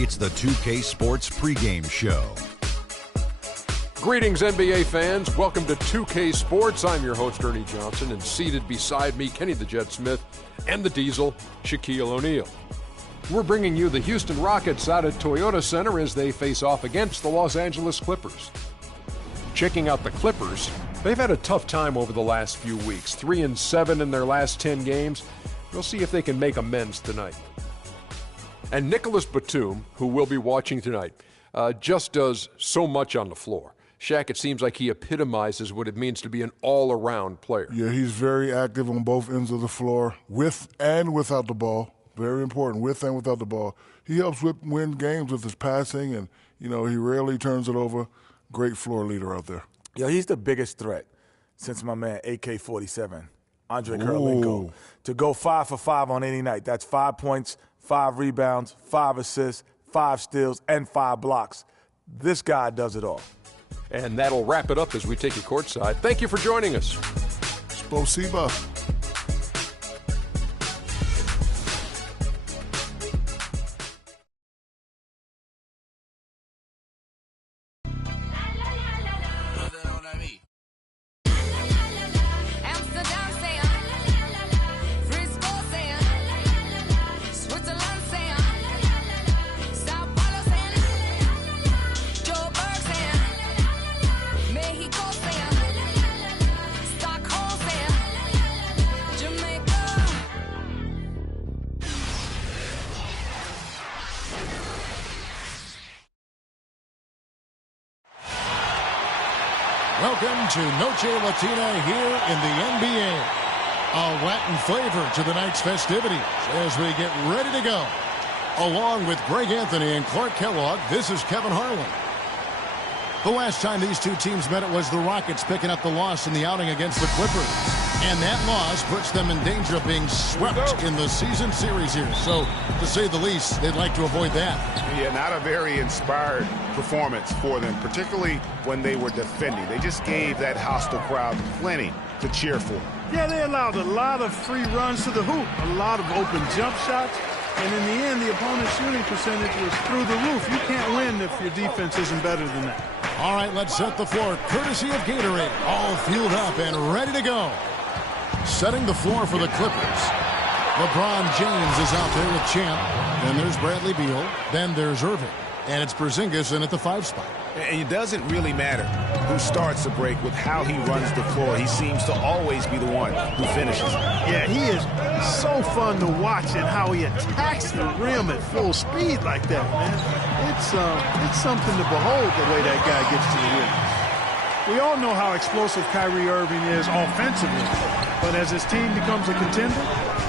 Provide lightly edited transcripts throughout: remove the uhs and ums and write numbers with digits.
It's the 2K Sports pregame show. Greetings, NBA fans. Welcome to 2K Sports. I'm your host, Ernie Johnson, and seated beside me, Kenny the Jet Smith and the Diesel, Shaquille O'Neal. We're bringing you the Houston Rockets out at Toyota Center as they face off against the Los Angeles Clippers. Checking out the Clippers, they've had a tough time over the last few weeks. 3-7 in their last 10 games. We'll see if they can make amends tonight. And Nicholas Batum, who we'll be watching tonight, just does so much on the floor. Shaq, it seems like he epitomizes what it means to be an all-around player. Yeah, he's very active on both ends of the floor, with and without the ball. Very important, with and without the ball. He helps win games with his passing, and, he rarely turns it over. Great floor leader out there. Yeah, he's the biggest threat since my man AK-47, Andre Kirilenko, to go 5 for 5 on any night. That's 5 points, 5 rebounds, 5 assists, 5 steals, and 5 blocks. This guy does it all. And that'll wrap it up as we take you courtside. Thank you for joining us. Spasiba. Welcome to Noche Latina here in the NBA. A Latin flavor to the night's festivities as we get ready to go. Along with Greg Anthony and Clark Kellogg, this is Kevin Harlan. The last time these two teams met, it was the Rockets picking up the loss in the outing against the Clippers. And that loss puts them in danger of being swept in the season series here. So, to say the least, they'd like to avoid that. Yeah, not a very inspired performance for them, particularly when they were defending. They just gave that hostile crowd plenty to cheer for. Yeah, they allowed a lot of free runs to the hoop, a lot of open jump shots, and in the end, the opponent's shooting percentage was through the roof. You can't win if your defense isn't better than that. All right, let's set the floor, courtesy of Gatorade. All fueled up and ready to go. Setting the floor for the Clippers. LeBron James is out there with Champ. Then there's Bradley Beal. Then there's Irving. And it's Porzingis in at the 5 spot. And it doesn't really matter who starts the break with how he runs the floor. He seems to always be the one who finishes. Yeah, he is so fun to watch and how he attacks the rim at full speed like that, man. It's something to behold the way that guy gets to the rim. We all know how explosive Kyrie Irving is offensively, but as his team becomes a contender,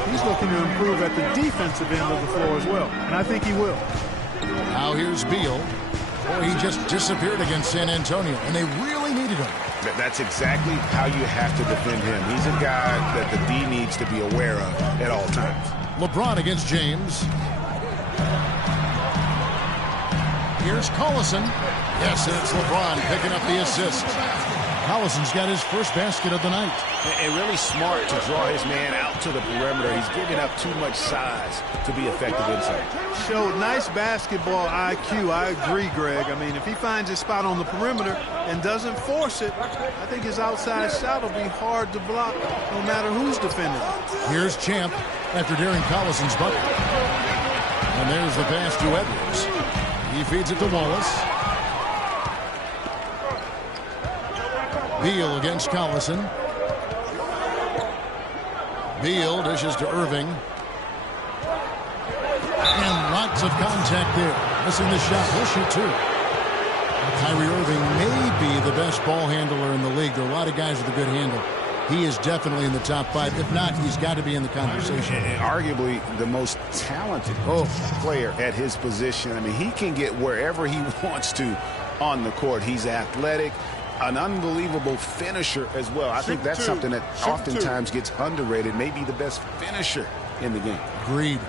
he's looking to improve at the defensive end of the floor as well, and I think he will. Now here's Beal. Boy, he just disappeared against San Antonio, and they really needed him. That's exactly how you have to defend him. He's a guy that the D needs to be aware of at all times. LeBron against James. Here's Collison. Yes, and it's LeBron picking up the assist. Collison's got his first basket of the night. And really smart to draw his man out to the perimeter. He's giving up too much size to be effective inside. Showed nice basketball IQ. I agree, Greg. I mean, if he finds his spot on the perimeter and doesn't force it, I think his outside shot will be hard to block no matter who's defending it. Here's Champ after Darren Collison's bucket. And there's the pass to Edwards. He feeds it to Wallace. Beal against Collison. Beal dishes to Irving. And lots of contact there. Missing the shot. He'll shoot two. Kyrie Irving may be the best ball handler in the league. There are a lot of guys with a good handle. He is definitely in the top 5. If not, he's got to be in the conversation. And arguably the most talented player at his position. I mean, he can get wherever he wants to on the court. He's athletic, an unbelievable finisher as well. I think that's something that oftentimes gets underrated. Maybe the best finisher in the game. Agreed.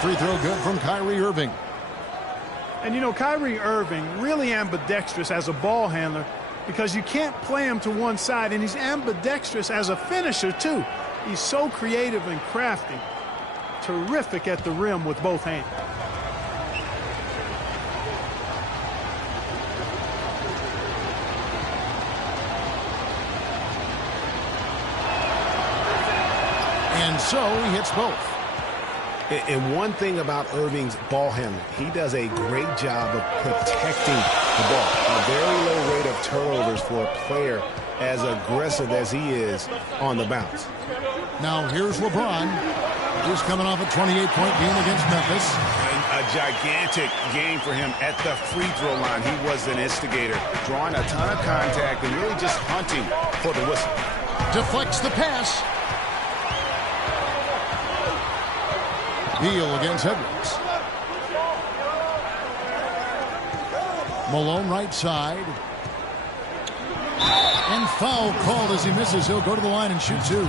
Free throw good from Kyrie Irving. And, you know, Kyrie Irving, really ambidextrous as a ball handler because you can't play him to one side, and he's ambidextrous as a finisher, too. He's so creative and crafty. Terrific at the rim with both hands. And so he hits both. And one thing about Irving's ball handling, he does a great job of protecting the ball. A very low rate of turnovers for a player as aggressive as he is on the bounce. Now here's LeBron. He's coming off a 28-point game against Memphis. A gigantic game for him at the free throw line. He was an instigator, drawing a ton of contact and really just hunting for the whistle. Deflects the pass. Beal against Edwards. Malone right side. And foul called as he misses. He'll go to the line and shoot two.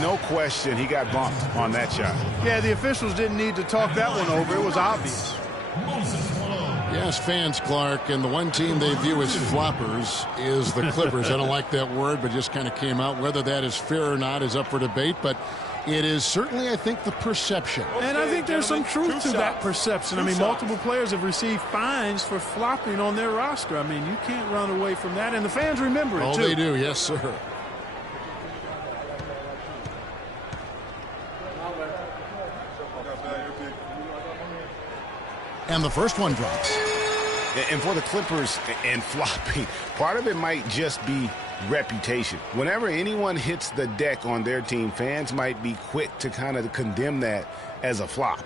No question, he got bumped on that shot. Yeah, the officials didn't need to talk that one over. It was obvious. Yes, fans, Clark, and the one team they view as floppers is the Clippers. I don't like that word, but just kind of came out. Whether that is fair or not is up for debate, but it is certainly, I think, the perception. And I think there's some truth to that perception. I mean, multiple players have received fines for flopping on their roster. I mean, you can't run away from that, and the fans remember it, too. Oh, they do, yes, sir. And the first one drops. And for the Clippers and flopping, part of it might just be reputation. Whenever anyone hits the deck on their team, fans might be quick to kind of condemn that as a flop.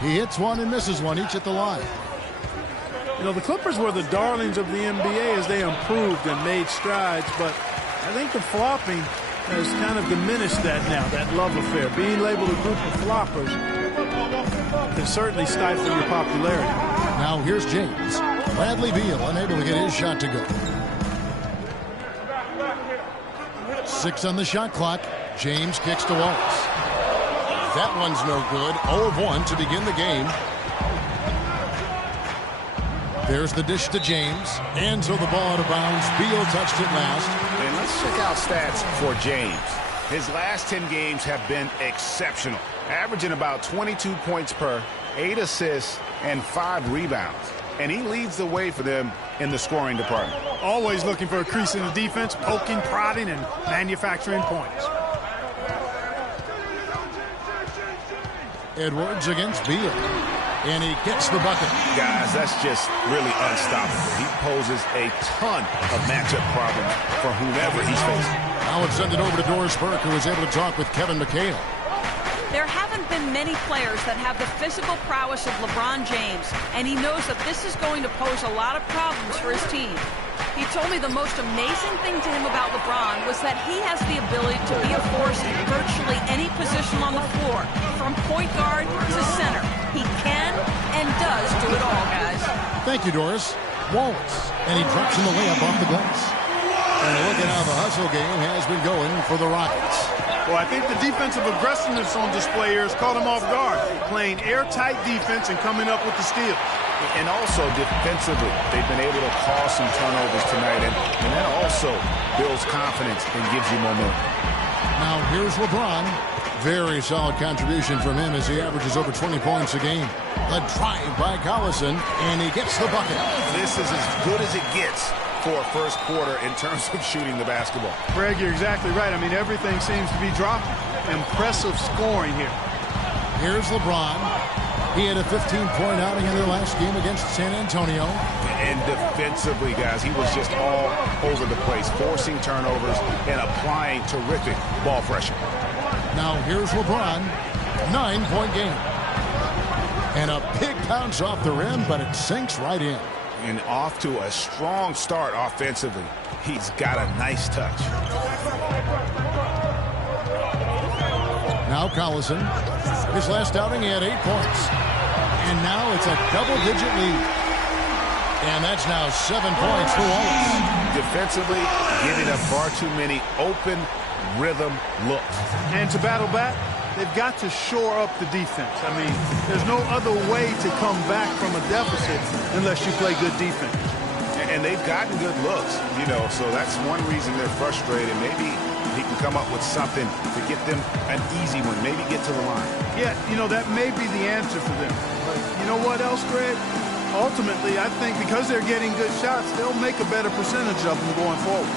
He hits one and misses one, each at the line. You know, the Clippers were the darlings of the NBA as they improved and made strides, but I think the flopping has kind of diminished that now, that love affair. Being labeled a group of floppers can certainly stifle your popularity. Now here's James. Bradley Beal unable to get his shot to go. 6 on the shot clock. James kicks to Wallace. That one's no good. 0 of 1 to begin the game. There's the dish to James. And so the ball out of bounds. Beal touched it last. And let's check out stats for James. His last 10 games have been exceptional, averaging about 22 points per, 8 assists, and 5 rebounds. And he leads the way for them in the scoring department. Always looking for a crease in the defense, poking, prodding, and manufacturing points. Edwards against Beal. And he gets the bucket. Guys, that's just really unstoppable. He poses a ton of matchup problems for whomever he's facing. Now let's send it over to Doris Burke, who was able to talk with Kevin McHale. There haven't been many players that have the physical prowess of LeBron James, and he knows that this is going to pose a lot of problems for his team. He told me the most amazing thing to him about LeBron was that he has the ability to be a force in virtually any position on the floor, from point guard to center. He can and does do it all, guys. Thank you, Doris. Wallace, and he drops in the layup off the glass. And look at how the hustle game has been going for the Rockets. Well, I think the defensive aggressiveness on display here has caught him off guard, playing airtight defense and coming up with the steal. And also defensively, they've been able to cause some turnovers tonight, and that also builds confidence and gives you momentum. Now here's LeBron. Very solid contribution from him as he averages over 20 points a game. A drive by Collison, and he gets the bucket. This is as good as it gets for a first quarter in terms of shooting the basketball. Greg, you're exactly right. I mean, everything seems to be dropping. Impressive scoring here. Here's LeBron. He had a 15-point outing in their last game against San Antonio. And defensively, guys, he was just all over the place, forcing turnovers and applying terrific ball pressure. Now here's LeBron. 9-point game. And a big bounce off the rim, but it sinks right in. And off to a strong start offensively. He's got a nice touch. Now Collison. His last outing, he had 8 points. And now it's a double-digit lead. And that's now 7 points for Wallace. Defensively, giving up far too many open rhythm looks. And to battle back, they've got to shore up the defense. I mean, there's no other way to come back from a deficit unless you play good defense. And they've gotten good looks, you know, so that's one reason they're frustrated. Maybe he can come up with something to get them an easy one, maybe get to the line. Yeah, you know, that may be the answer for them. But you know what else, Greg? Ultimately, I think because they're getting good shots, they'll make a better percentage of them going forward.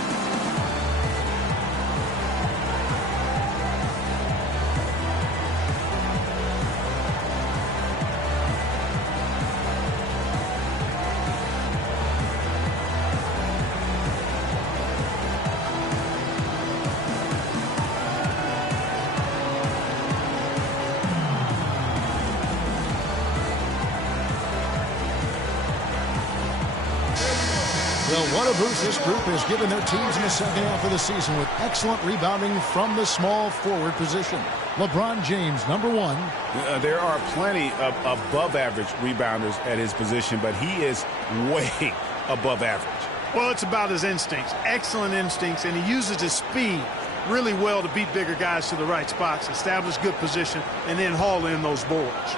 What a boost this group has given their teams in the second half of the season with excellent rebounding from the small forward position. LeBron James, #1. There are plenty of above-average rebounders at his position, but he is way above average. Well, it's about his instincts, excellent instincts, and he uses his speed really well to beat bigger guys to the right spots, establish good position, and then haul in those boards.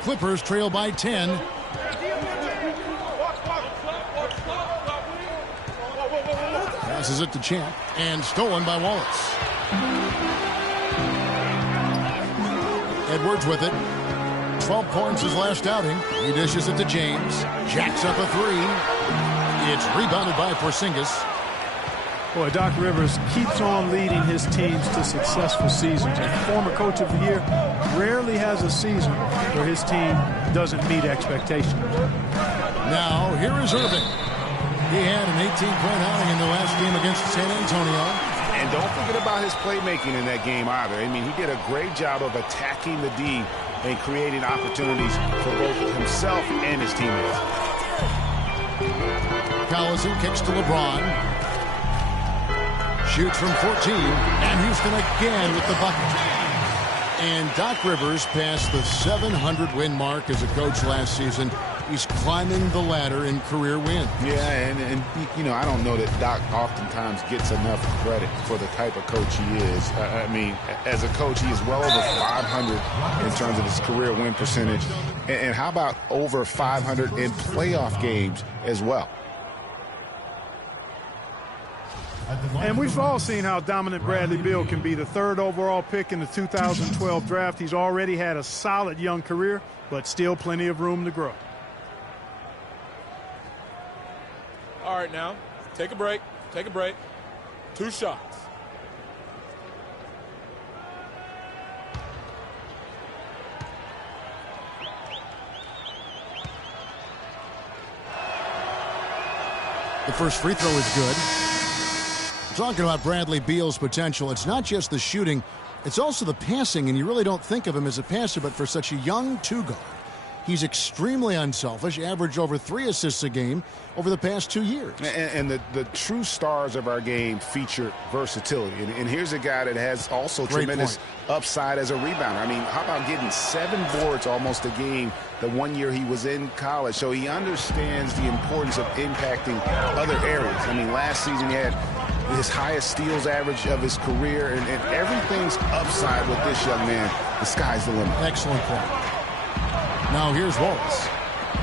Clippers trail by 10. Passes it to Champ, and stolen by Wallace. Edwards with it. 12 points his last outing. He dishes it to James. Jacks up a three. It's rebounded by Porzingis. Boy, Doc Rivers keeps on leading his teams to successful seasons. And former coach of the year rarely has a season where his team doesn't meet expectations. Now, here is Irving. He had an 18-point outing in the last game against San Antonio. And don't forget about his playmaking in that game either. I mean, he did a great job of attacking the D and creating opportunities for both himself and his teammates. Collison kicks to LeBron. Shoots from 14. And Houston again with the bucket. And Doc Rivers passed the 700-win mark as a coach last season. He's climbing the ladder in career wins. Yeah, and you know, I don't know that Doc oftentimes gets enough credit for the type of coach he is. I mean, as a coach, he is well over 500 in terms of his career win percentage. And how about over 500 in playoff games as well? And we've all seen how dominant Bradley Beal can be. The 3rd overall pick in the 2012 draft. He's already had a solid young career, but still plenty of room to grow. All right, now, take a break. Take a break. 2 shots. The first free throw is good. Talking about Bradley Beal's potential, it's not just the shooting, it's also the passing, and you really don't think of him as a passer, but for such a young two-guard, he's extremely unselfish, averaged over 3 assists a game over the past 2 years. And the true stars of our game feature versatility. And here's a guy that has also tremendous upside as a rebounder. I mean, how about getting 7 boards almost a game the one year he was in college? So he understands the importance of impacting other areas. I mean, last season he had his highest steals average of his career, and everything's upside with this young man. The sky's the limit. Excellent point. Now here's Wallace.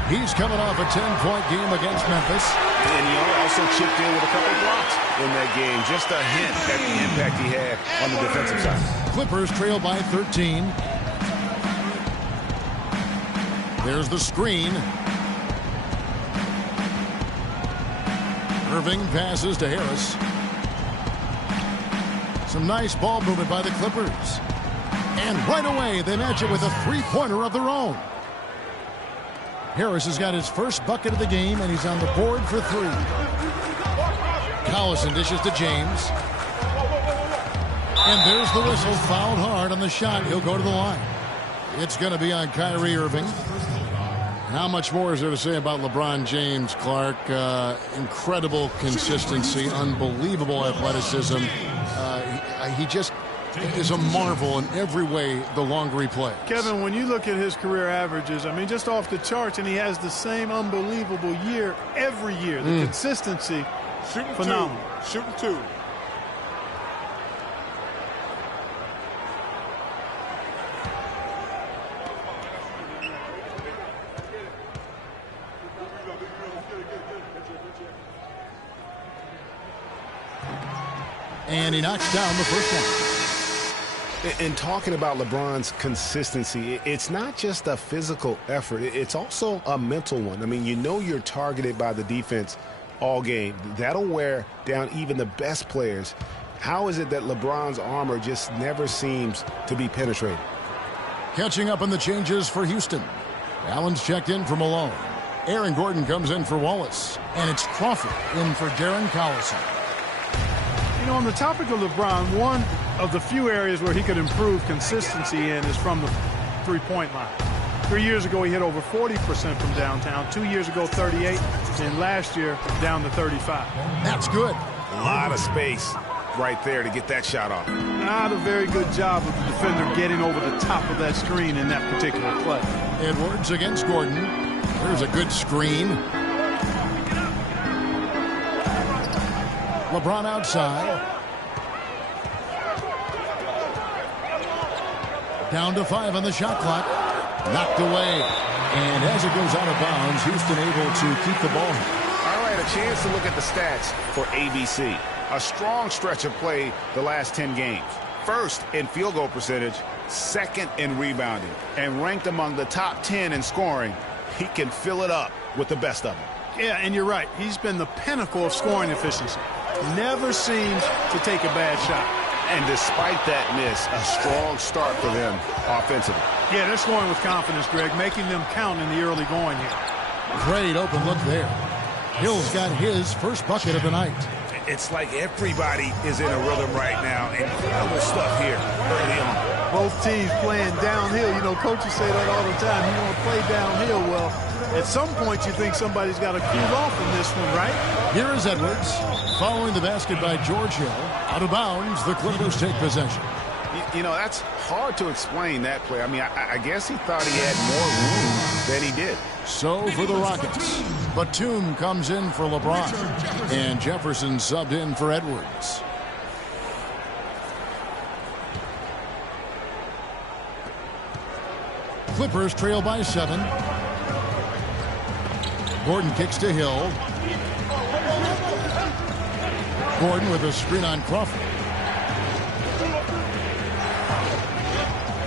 He's coming off a 10-point game against Memphis. And he also chipped in with a couple blocks in that game. Just a hint at the impact he had on the defensive side. Clippers trail by 13. There's the screen. Irving passes to Harris. Some nice ball movement by the Clippers. And right away, they match it with a 3-pointer of their own. Harris has got his first bucket of the game, and he's on the board for 3. Collison dishes to James. And there's the whistle, fouled hard on the shot. He'll go to the line. It's going to be on Kyrie Irving. How much more is there to say about LeBron James, Clark? Incredible consistency, unbelievable athleticism. is a marvel in every way the longer he plays. Kevin, when you look at his career averages, I mean, just off the charts, and he has the same unbelievable year every year. The consistency, phenomenal. Shooting two. And he knocks down the first one. And talking about LeBron's consistency, it's not just a physical effort. It's also a mental one. I mean, you know you're targeted by the defense all game. That'll wear down even the best players. How is it that LeBron's armor just never seems to be penetrated? Catching up on the changes for Houston. Allen's checked in for Malone. Aaron Gordon comes in for Wallace. And it's Crawford in for Darren Collison. You know, on the topic of LeBron, one of the few areas where he could improve consistency in is from the three-point line. 3 years ago, he hit over 40% from downtown. 2 years ago, 38. And last year, down to 35. That's good. A lot of space right there to get that shot off. Not a very good job of the defender getting over the top of that screen in that particular play. Edwards against Gordon. There's a good screen. LeBron outside. Down to 5 on the shot clock. Knocked away. And as it goes out of bounds, Houston able to keep the ball. All right, a chance to look at the stats for ABC. A strong stretch of play the last 10 games. First in field goal percentage, second in rebounding, and ranked among the top 10 in scoring. He can fill it up with the best of them. Yeah, and you're right. He's been the pinnacle of scoring efficiency. Never seems to take a bad shot. And despite that miss, a strong start for them offensively. Yeah, they're scoring with confidence, Greg, making them count in the early going here. Great open look there. Hill's got his first bucket of the night. It's like everybody is in a rhythm right now. Incredible stuff here early on. Both teams playing downhill. You know, coaches say that all the time. You want to play downhill. Well, at some point you think somebody's got to cool off in this one, right? Here is Edwards. Following the basket by George Hill. Out of bounds, the Clippers take possession. You know, that's hard to explain that play. I mean, I guess he thought he had more room than he did. So for the Rockets, Batum comes in for LeBron. And Jefferson subbed in for Edwards. Clippers trail by 7. Gordon kicks to Hill. Gordon with a screen on Crawford.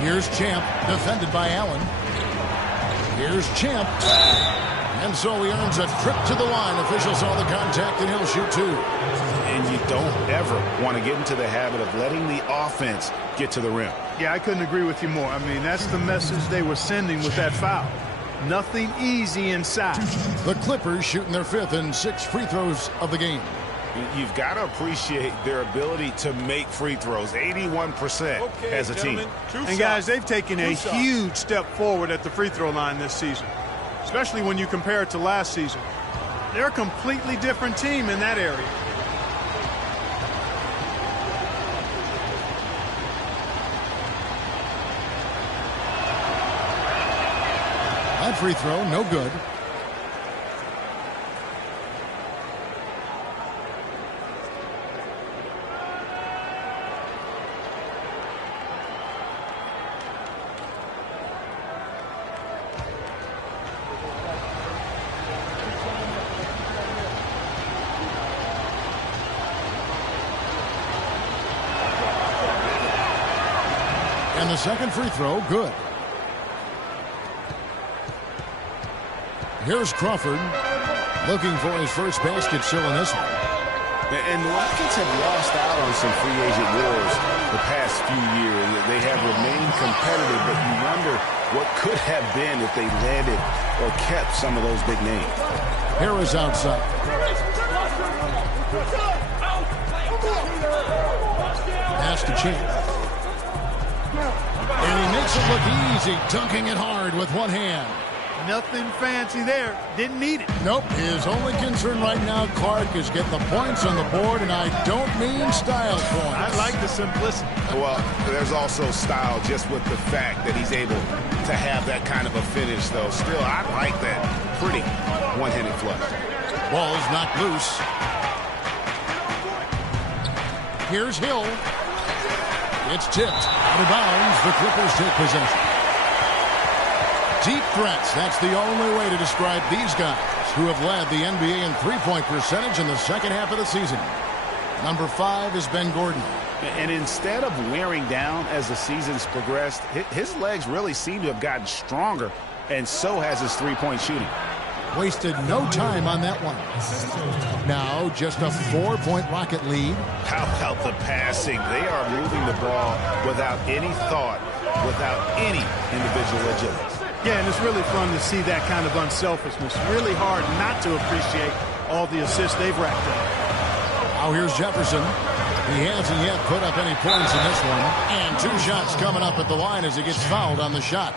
Here's Champ, defended by Allen. Here's Champ. And so he earns a trip to the line. Officials saw the contact, and he'll shoot 2. And you don't ever want to get into the habit of letting the offense get to the rim. Yeah, I couldn't agree with you more. I mean, that's the message they were sending with that foul. Nothing easy inside. The Clippers shooting their 5th and 6th free throws of the game. You've got to appreciate their ability to make free throws. 81% as a team. And guys, they've taken a huge step forward at the free throw line this season, especially when you compare it to last season. They're a completely different team in that area. That free throw, no good. And the second free throw, good. Here's Crawford looking for his first basket still in this one. And the Rockets have lost out on some free agent wars the past few years. They have remained competitive, but you wonder what could have been if they landed or kept some of those big names. Harris outside. Pass to Champ. And he makes it look easy, dunking it hard with one hand. Nothing fancy there. Didn't need it. Nope. His only concern right now, Clark, is getting the points on the board, and I don't mean style points. I like the simplicity. Well, there's also style just with the fact that he's able to have that kind of a finish, though. Still, I like that pretty one-handed flush. Ball's knocked loose. Here's Hill. It's tipped. Out of bounds. The Clippers take possession. Deep threats. That's the only way to describe these guys who have led the NBA in three-point percentage in the second half of the season. Number 5 is Ben Gordon. And instead of wearing down as the season's progressed, his legs really seem to have gotten stronger, and so has his three-point shooting. Wasted no time on that one. Now just a 4-point Rocket lead. How about the passing? They are moving the ball without any thought, without any individual agility. Yeah, and it's really fun to see that kind of unselfishness. Really hard not to appreciate all the assists they've racked up. Now here's Jefferson. He hasn't yet put up any points in this one. And 2 shots coming up at the line as he gets fouled on the shot.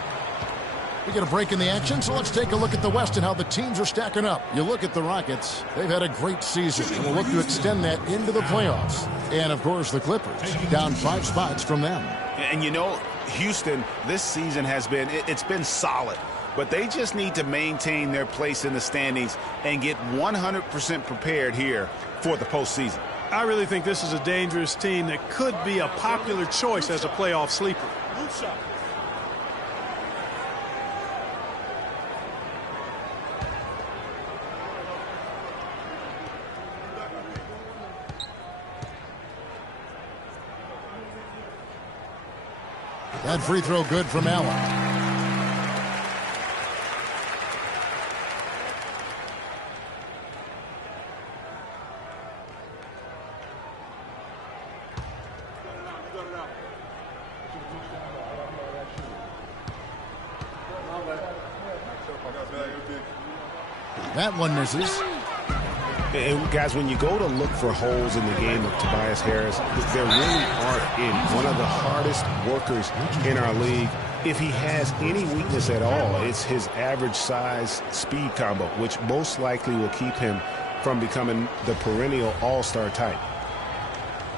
We get a break in the action, so let's take a look at the West and how the teams are stacking up. You look at the Rockets, they've had a great season, and we'll look to extend that into the playoffs. And, of course, the Clippers, down 5 spots from them. And, you know, Houston, this season has been, it's been solid. But they just need to maintain their place in the standings and get 100% prepared here for the postseason. I really think this is a dangerous team that could be a popular choice as a playoff sleeper. That free throw good from Allen. That one misses. And guys, when you go to look for holes in the game of Tobias Harris, there really aren't any. One of the hardest workers in our league. If he has any weakness at all, it's his average size speed combo, which most likely will keep him from becoming the perennial all-star type.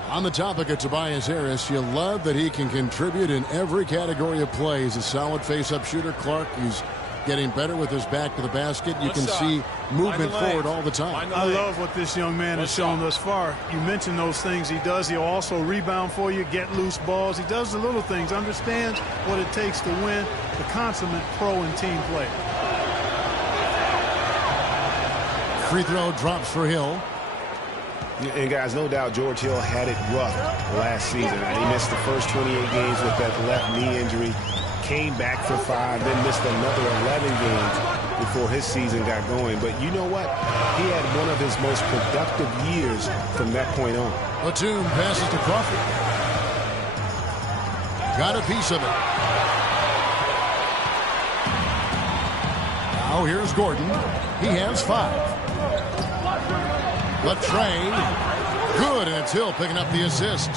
On the topic of Tobias Harris, you love that he can contribute in every category of play. He's a solid face-up shooter. Clark, he's getting better with his back to the basket. You can see movement forward all the time. I love what this young man has shown thus far. You mentioned those things he does. He'll also rebound for you, get loose balls. He does the little things, understands what it takes to win, the consummate pro and team player. Free throw drops for Hill. And guys, no doubt George Hill had it rough last season. He missed the first 28 games with that left knee injury. Came back for 5, then missed another 11 games before his season got going. But you know what? He had one of his most productive years from that point on. Batum passes to Crawford. Got a piece of it. Now here's Gordon. He has 5. Latrey. Good, and it's Hill picking up the assist.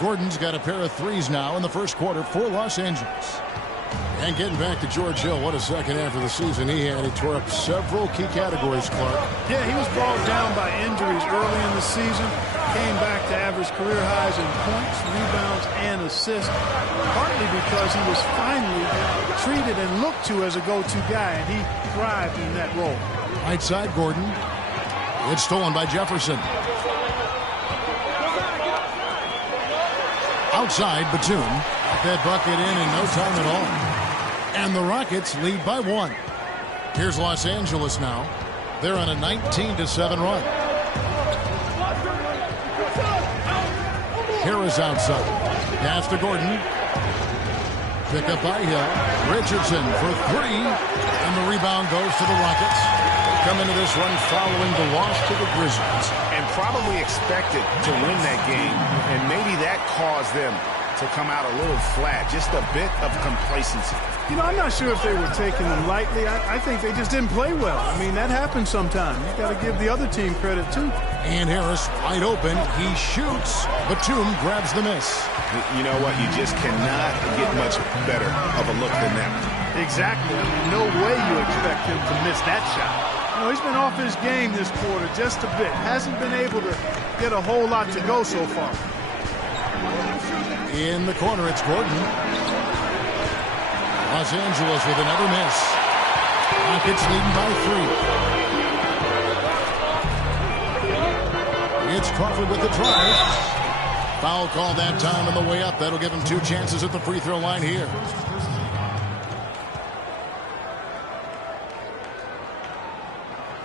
Gordon's got a pair of threes now in the first quarter for Los Angeles. And getting back to George Hill, what a second half of the season he had. He tore up several key categories, Clark. Yeah, he was brought down by injuries early in the season. Came back to average career highs in points, rebounds, and assists. Partly because he was finally treated and looked to as a go-to guy, and he thrived in that role. Right side, Gordon. It's stolen by Jefferson. Outside, Batum. That bucket in no time at all. And the Rockets lead by 1. Here's Los Angeles now. They're on a 19-7 run. Harris outside. Pass to Gordon. Pick up by Hill. Richardson for 3. And the rebound goes to the Rockets. They come into this one following the loss to the Grizzlies. And probably expected to win that game, and maybe that caused them to come out a little flat, just a bit of complacency. You know, I'm not sure if they were taking them lightly. I think they just didn't play well. I mean, that happens sometimes. You got to give the other team credit, too. And Harris wide open. He shoots. Batum grabs the miss. You know what? You just cannot get much better of a look than that. Exactly. I mean, no way you expect him to miss that shot. You know, he's been off his game this quarter just a bit. Hasn't been able to get a whole lot to go so far. In the corner, it's Gordon. Los Angeles with another miss. Rockets leading by 3. It's Crawford with the drive. Foul call that time on the way up. That'll give him 2 chances at the free throw line here.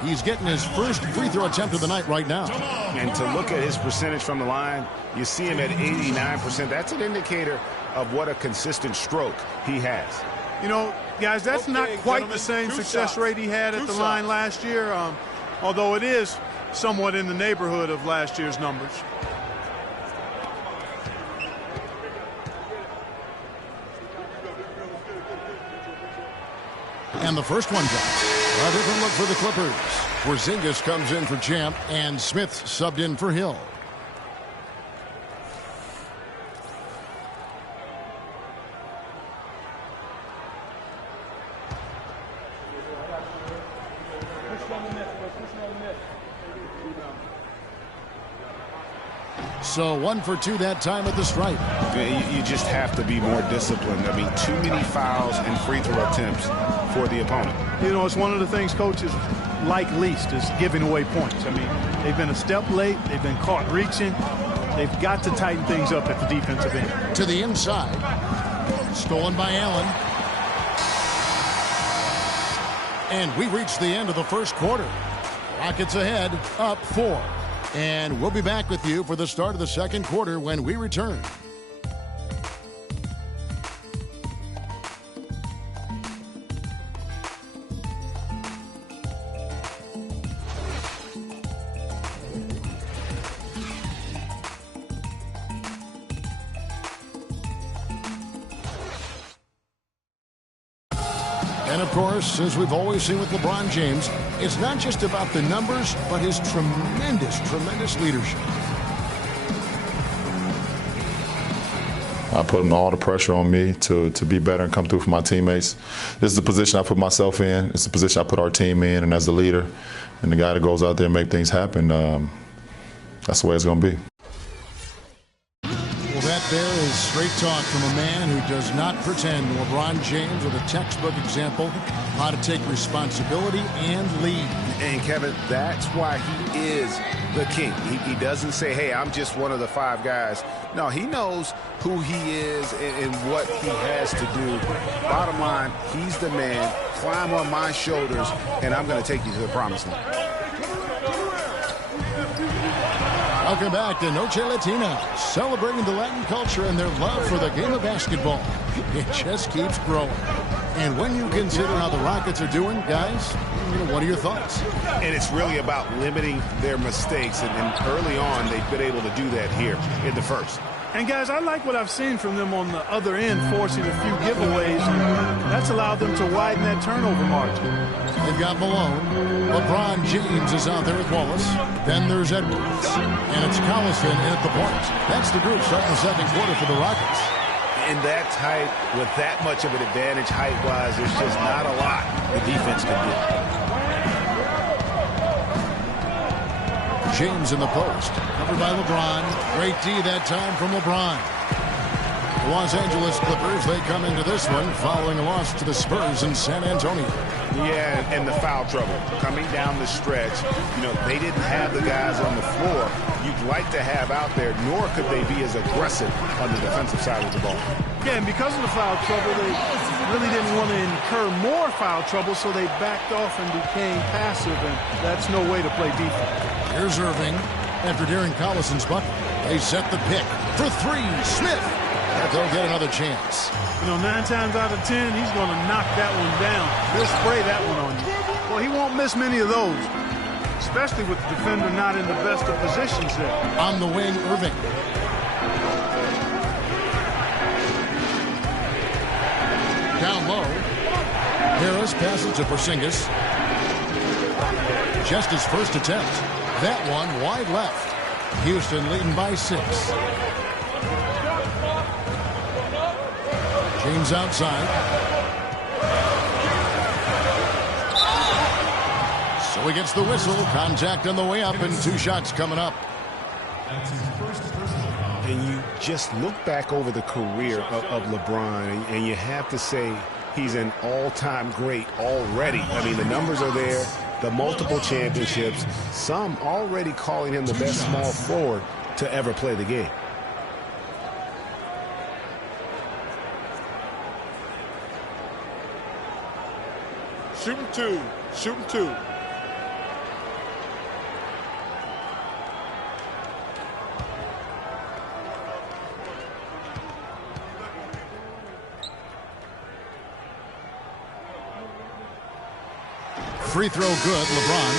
He's getting his first free throw attempt of the night right now. And to look at his percentage from the line, you see him at 89%. That's an indicator of what a consistent stroke he has. You know, guys, that's not quite the same success rate he had at the line last year, although it is somewhat in the neighborhood of last year's numbers. And the first one drops. A different look for the Clippers. Porzingis comes in for Champ, and Smith subbed in for Hill. So 1 for 2 that time at the stripe. You just have to be more disciplined. I mean, too many fouls and free throw attempts for the opponent. You know, it's one of the things coaches like least is giving away points. I mean, they've been a step late. They've been caught reaching. They've got to tighten things up at the defensive end. To the inside. Stolen by Allen. And we reach the end of the first quarter. Rockets ahead, up 4. And we'll be back with you for the start of the second quarter when we return. And, of course, as we've always seen with LeBron James, it's not just about the numbers, but his tremendous leadership. I put all the pressure on me to be better and come through for my teammates. This is the position I put myself in. It's the position I put our team in. And as the leader and the guy that goes out there and make things happen, that's the way it's going to be. That there is straight talk from a man who does not pretend. LeBron James with a textbook example of how to take responsibility and lead. And Kevin, that's why he is the king. He doesn't say, hey, I'm just one of the 5 guys. No, he knows who he is and what he has to do. Bottom line, he's the man. Climb on my shoulders, and I'm going to take you to the promised land. Welcome back to Noche Latina, celebrating the Latin culture and their love for the game of basketball. It just keeps growing. And when you consider how the Rockets are doing, guys, what are your thoughts? And it's really about limiting their mistakes. And early on, they've been able to do that here in the first. And, guys, I like what I've seen from them on the other end, forcing a few giveaways. And that's allowed them to widen that turnover margin. They've got Malone. LeBron James is out there with Wallace. Then there's Edwards. And it's Collison in at the point. That's the group starting the second quarter for the Rockets. In that tight, with that much of an advantage height-wise, there's just not a lot the defense can do. James in the post. Covered by LeBron. Great D that time from LeBron. The Los Angeles Clippers, they come into this one following a loss to the Spurs in San Antonio. Yeah, and the foul trouble coming down the stretch. You know, they didn't have the guys on the floor you'd like to have out there, nor could they be as aggressive on the defensive side of the ball. Yeah, and because of the foul trouble, they really didn't want to incur more foul trouble, so they backed off and became passive, and that's no way to play defense. Here's Irving. After Darren Collison's bucket, they set the pick for 3. Smith. They'll get another chance. You know, 9 times out of 10, he's going to knock that one down. He'll spray that one on you. Well, he won't miss many of those, especially with the defender not in the best of positions there. On the wing, Irving. Down low. Harris passes to Porzingis. Just his first attempt. That one wide left. Houston leading by 6. James outside. So he gets the whistle. Contact on the way up and 2 shots coming up. And you just look back over the career of LeBron, and you have to say he's an all-time great already. I mean, the numbers are there, the multiple championships, some already calling him the best small forward to ever play the game. Shooting 2. Shooting 2. Free throw good, LeBron.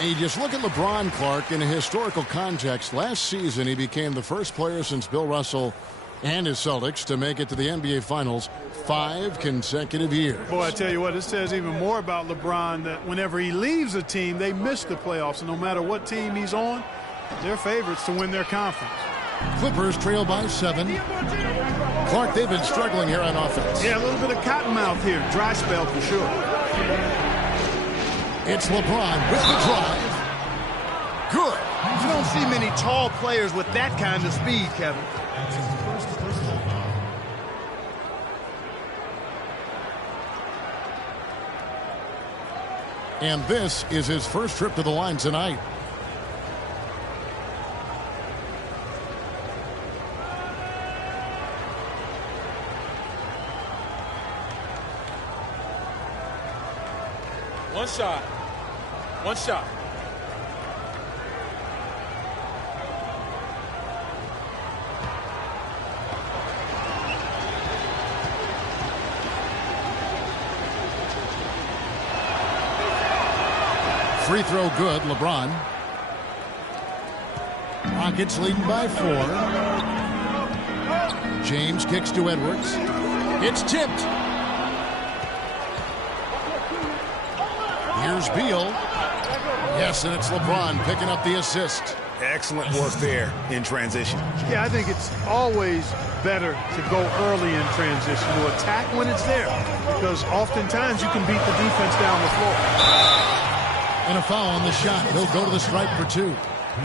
And you just look at LeBron, Clark, in a historical context. Last season, he became the first player since Bill Russell and his Celtics to make it to the NBA Finals 5 consecutive years. Boy, I tell you what, this says even more about LeBron, that whenever he leaves a team, they miss the playoffs. And no matter what team he's on, they're favorites to win their conference. Clippers trail by 7. Clark, they've been struggling here on offense. Yeah, a little bit of cottonmouth here. Dry spell for sure. It's LeBron with the drive. Good. You don't see many tall players with that kind of speed, Kevin. And this is his first trip to the line tonight. One shot. One shot. Free throw good, LeBron. Rockets leading by 4. James kicks to Edwards. It's tipped. Here's Beal. Yes, and it's LeBron picking up the assist. Excellent work there in transition. Yeah, I think it's always better to go early in transition, to attack when it's there, because oftentimes you can beat the defense down the floor. And a foul on the shot. He'll go to the stripe for 2.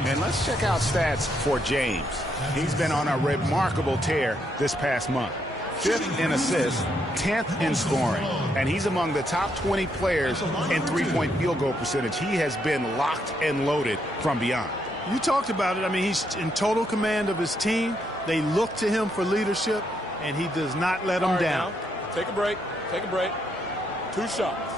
And let's check out stats for James. He's been on a remarkable tear this past month. 5th in assists, 10th in scoring, and he's among the top 20 players in three-point field goal percentage. He has been locked and loaded from beyond. You talked about it. I mean, he's in total command of his team. They look to him for leadership, and he does not let them down. Now, take a break. Take a break. 2 shots.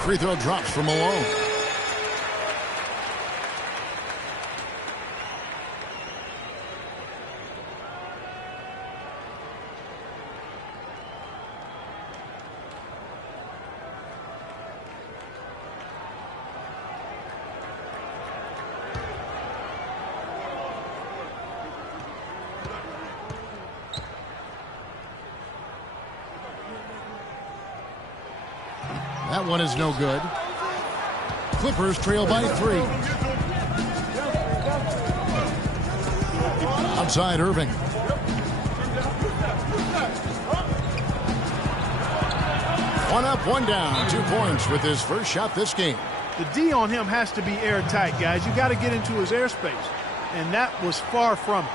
Free throw drops from Malone. That one is no good. Clippers trail by 3. Outside Irving. One up, one down. 2 points with his first shot this game. The D on him has to be airtight, guys. You got to get into his airspace, and that was far from it.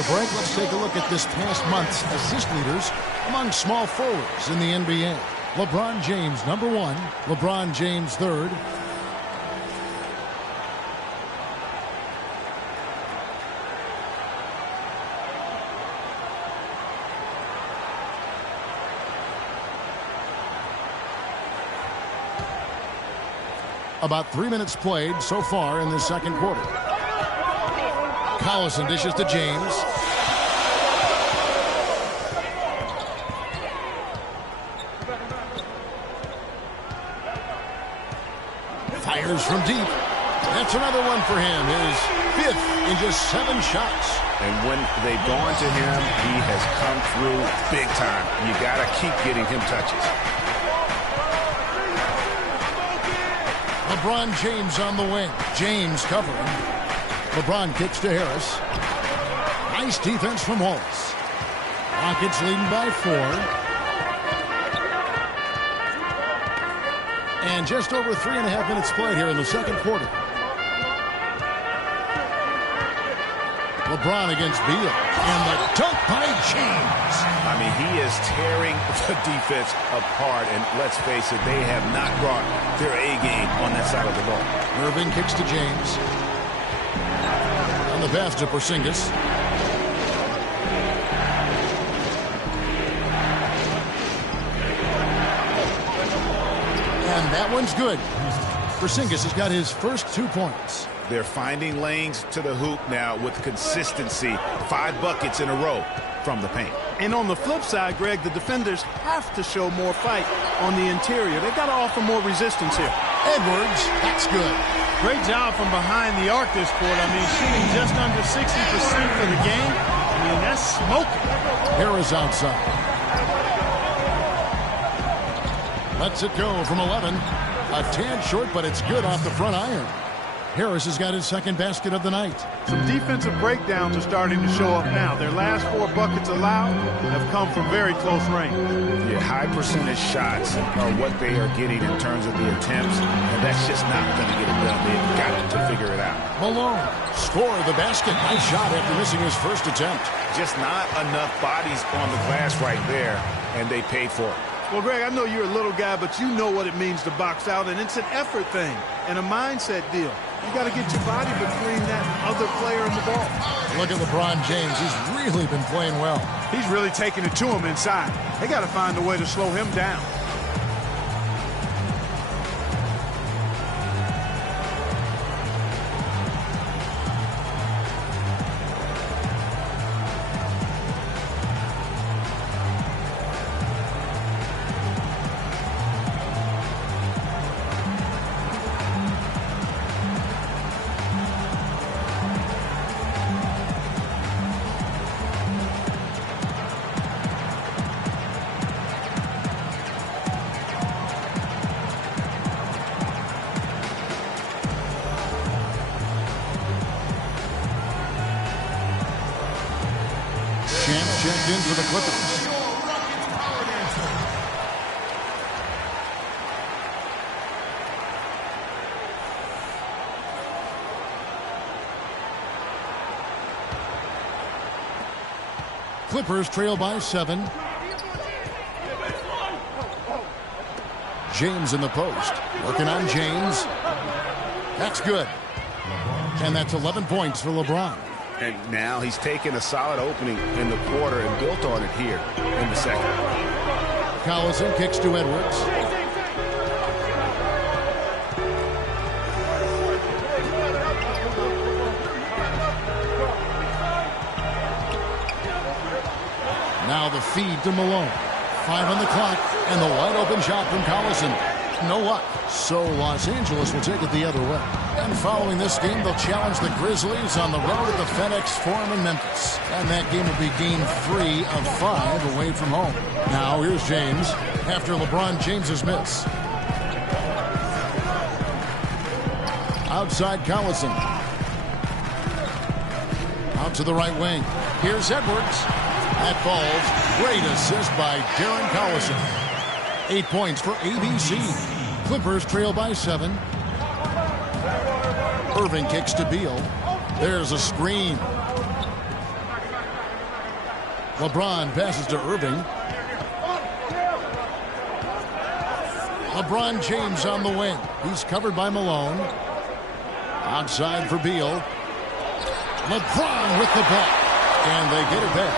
a break, let's take a look at this past month's assist leaders among small forwards in the NBA. LeBron James, number 1. LeBron James, 3rd. About 3 minutes played so far in the second quarter. Collison dishes to James. Fires from deep. That's another one for him. His 5th in just 7 shots. And when they've gone to him, he has come through big time. You got to keep getting him touches. LeBron James on the wing. James covering. LeBron kicks to Harris. Nice defense from Wallace. Rockets leading by 4. And just over 3.5 minutes played here in the second quarter. LeBron against Beal. And the dunk by James. I mean, he is tearing the defense apart. And let's face it, they have not brought their A game on that side of the ball. Irving kicks to James. On the pass to Porzingis. And that one's good. Porzingis has got his first 2 points. They're finding lanes to the hoop now with consistency. 5 buckets in a row from the paint. And on the flip side, Greg, the defenders have to show more fight on the interior. They've got to offer more resistance here. Edwards, that's good. Great job from behind the arc this quarter. I mean, shooting just under 60% for the game. I mean, that's smoking. Harris outside. Lets it go from 11. A tad short, but it's good off the front iron. Harris has got his second basket of the night. Some defensive breakdowns are starting to show up now. Their last 4 buckets allowed have come from very close range. Yeah, high percentage shots are what they are getting in terms of the attempts, and that's just not going to get it done. They've got to figure it out. Malone scored the basket. Nice shot after missing his first attempt. Just not enough bodies on the glass right there, and they paid for it. Well, Greg, I know you're a little guy, but you know what it means to box out, and it's an effort thing and a mindset deal. You got to get your body between that other player and the ball. Look at LeBron James. He's really been playing well. He's really taking it to him inside. They got to find a way to slow him down. Checked in for the Clippers. Clippers trail by 7. James in the post. Working on James. That's good. And that's 11 points for LeBron. And now he's taken a solid opening in the quarter and built on it here in the second. Collison kicks to Edwards. Now the feed to Malone. 5 on the clock, and the wide open shot from Collison. No luck. So Los Angeles will take it the other way. And following this game, they'll challenge the Grizzlies on the road at the FedEx Forum in Memphis. And that game will be game 3 of 5 away from home. Now here's James after LeBron James's miss. Outside Collison. Out to the right wing. Here's Edwards. That falls. Great assist by Darren Collison. 8 points for ABC. Clippers trail by 7. Irving kicks to Beal. There's a screen. LeBron passes to Irving. LeBron James on the wing. He's covered by Malone. Outside for Beal. LeBron with the ball. And they get it back.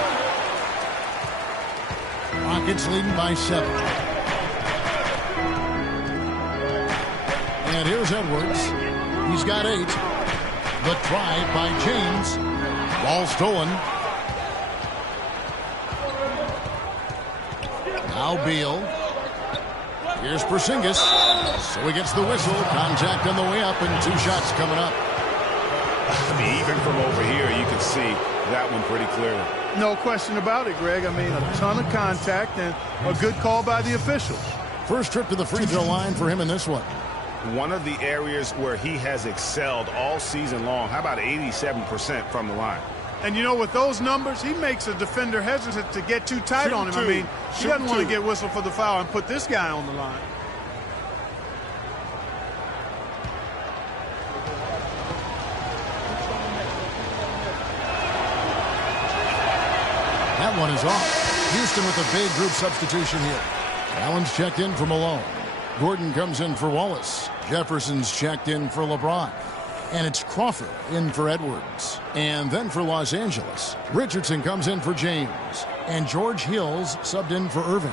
Rockets leading by 7. And here's Edwards. He's got 8. The try by James. Ball stolen. Now Beal. Here's Porzingis. So he gets the whistle. Contact on the way up and 2 shots coming up. I mean, even from over here, you can see that one pretty clearly. No question about it, Greg. I mean, a ton of contact and a good call by the officials. First trip to the free throw line for him in this one. One of the areas where he has excelled all season long. How about 87% from the line? And, you know, with those numbers, he makes a defender hesitant to get too tight on him. I mean, he doesn't want to get whistled for the foul and put this guy on the line. That one is off. Houston with a big group substitution here. Allen's checked in for Malone. Gordon comes in for Wallace. Jefferson's checked in for LeBron. And it's Crawford in for Edwards. And then for Los Angeles, Richardson comes in for James. And George Hill's subbed in for Irving.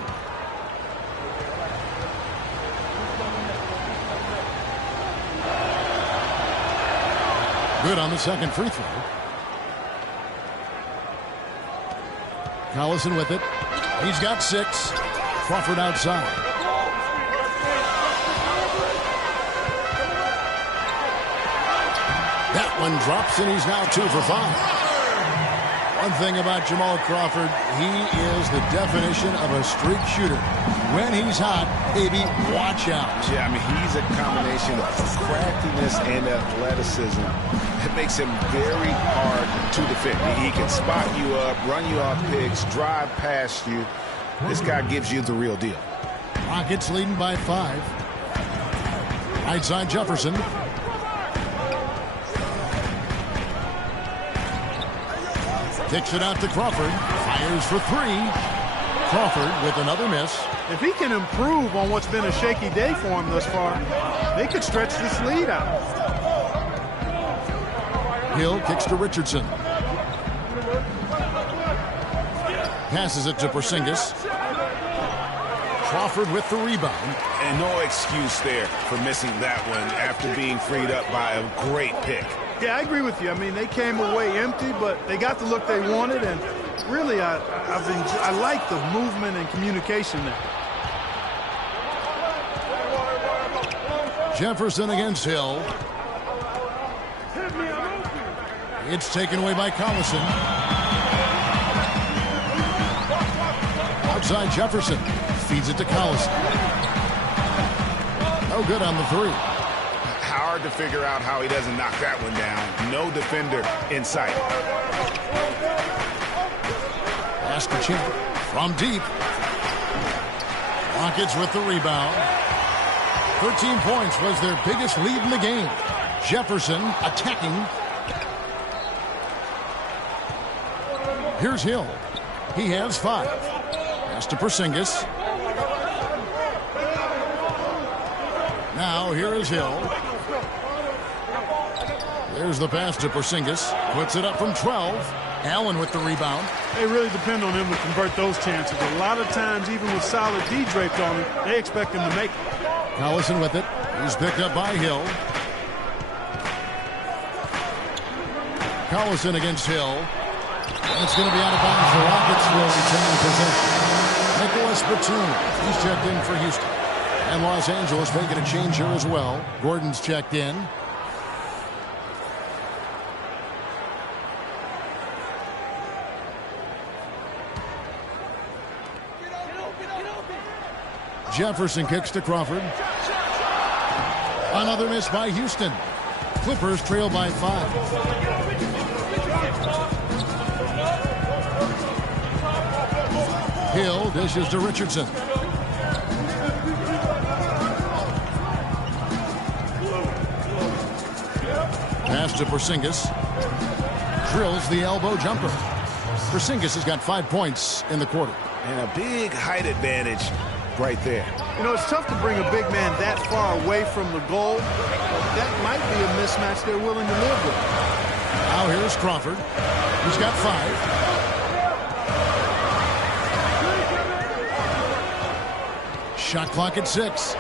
Good on the second free throw. Collison with it. He's got 6. Crawford outside. That one drops, and he's now 2 for 5. One thing about Jamal Crawford, he is the definition of a streak shooter. When he's hot, baby, watch out. Yeah, I mean, he's a combination of craftiness and athleticism. It makes him very hard to defend. He can spot you up, run you off picks, drive past you. This guy gives you the real deal. Rockets leading by 5. Right side Jefferson. Kicks it out to Crawford. Fires for 3. Crawford with another miss. If he can improve on what's been a shaky day for him thus far, they could stretch this lead out. Hill kicks to Richardson. Passes it to Porzingis. Crawford with the rebound. And no excuse there for missing that one after being freed up by a great pick. Yeah, I agree with you. I mean, they came away empty, but they got the look they wanted, and really, I like the movement and communication there. Jefferson against Hill. It's taken away by Collison. Outside Jefferson. Feeds it to Collison. No good on the 3. Hard to figure out how he doesn't knock that one down. No defender in sight. Pass to Champ from deep. Rockets with the rebound. 13 points was their biggest lead in the game. Jefferson attacking. Here's Hill. He has 5. Pass to Porzingis. Now here is Hill. There's the pass to Porzingis. Puts it up from 12. Allen with the rebound. They really depend on him to convert those chances. A lot of times, even with solid D draped on him, they expect him to make it. Collison with it. He's picked up by Hill. Collison against Hill. And it's going to be out of bounds. The Rockets will retain possession. Nicholas Batum. He's checked in for Houston. And Los Angeles making a change here as well. Gordon's checked in. Jefferson kicks to Crawford. Another miss by Houston. Clippers trail by 5. Hill dishes to Richardson. Pass to Porzingis. Drills the elbow jumper. Porzingis has got 5 points in the quarter. And a big height advantage right there. You know, it's tough to bring a big man that far away from the goal, but that might be a mismatch they're willing to live with. Now here's Crawford. He's got 5. Shot clock at 6.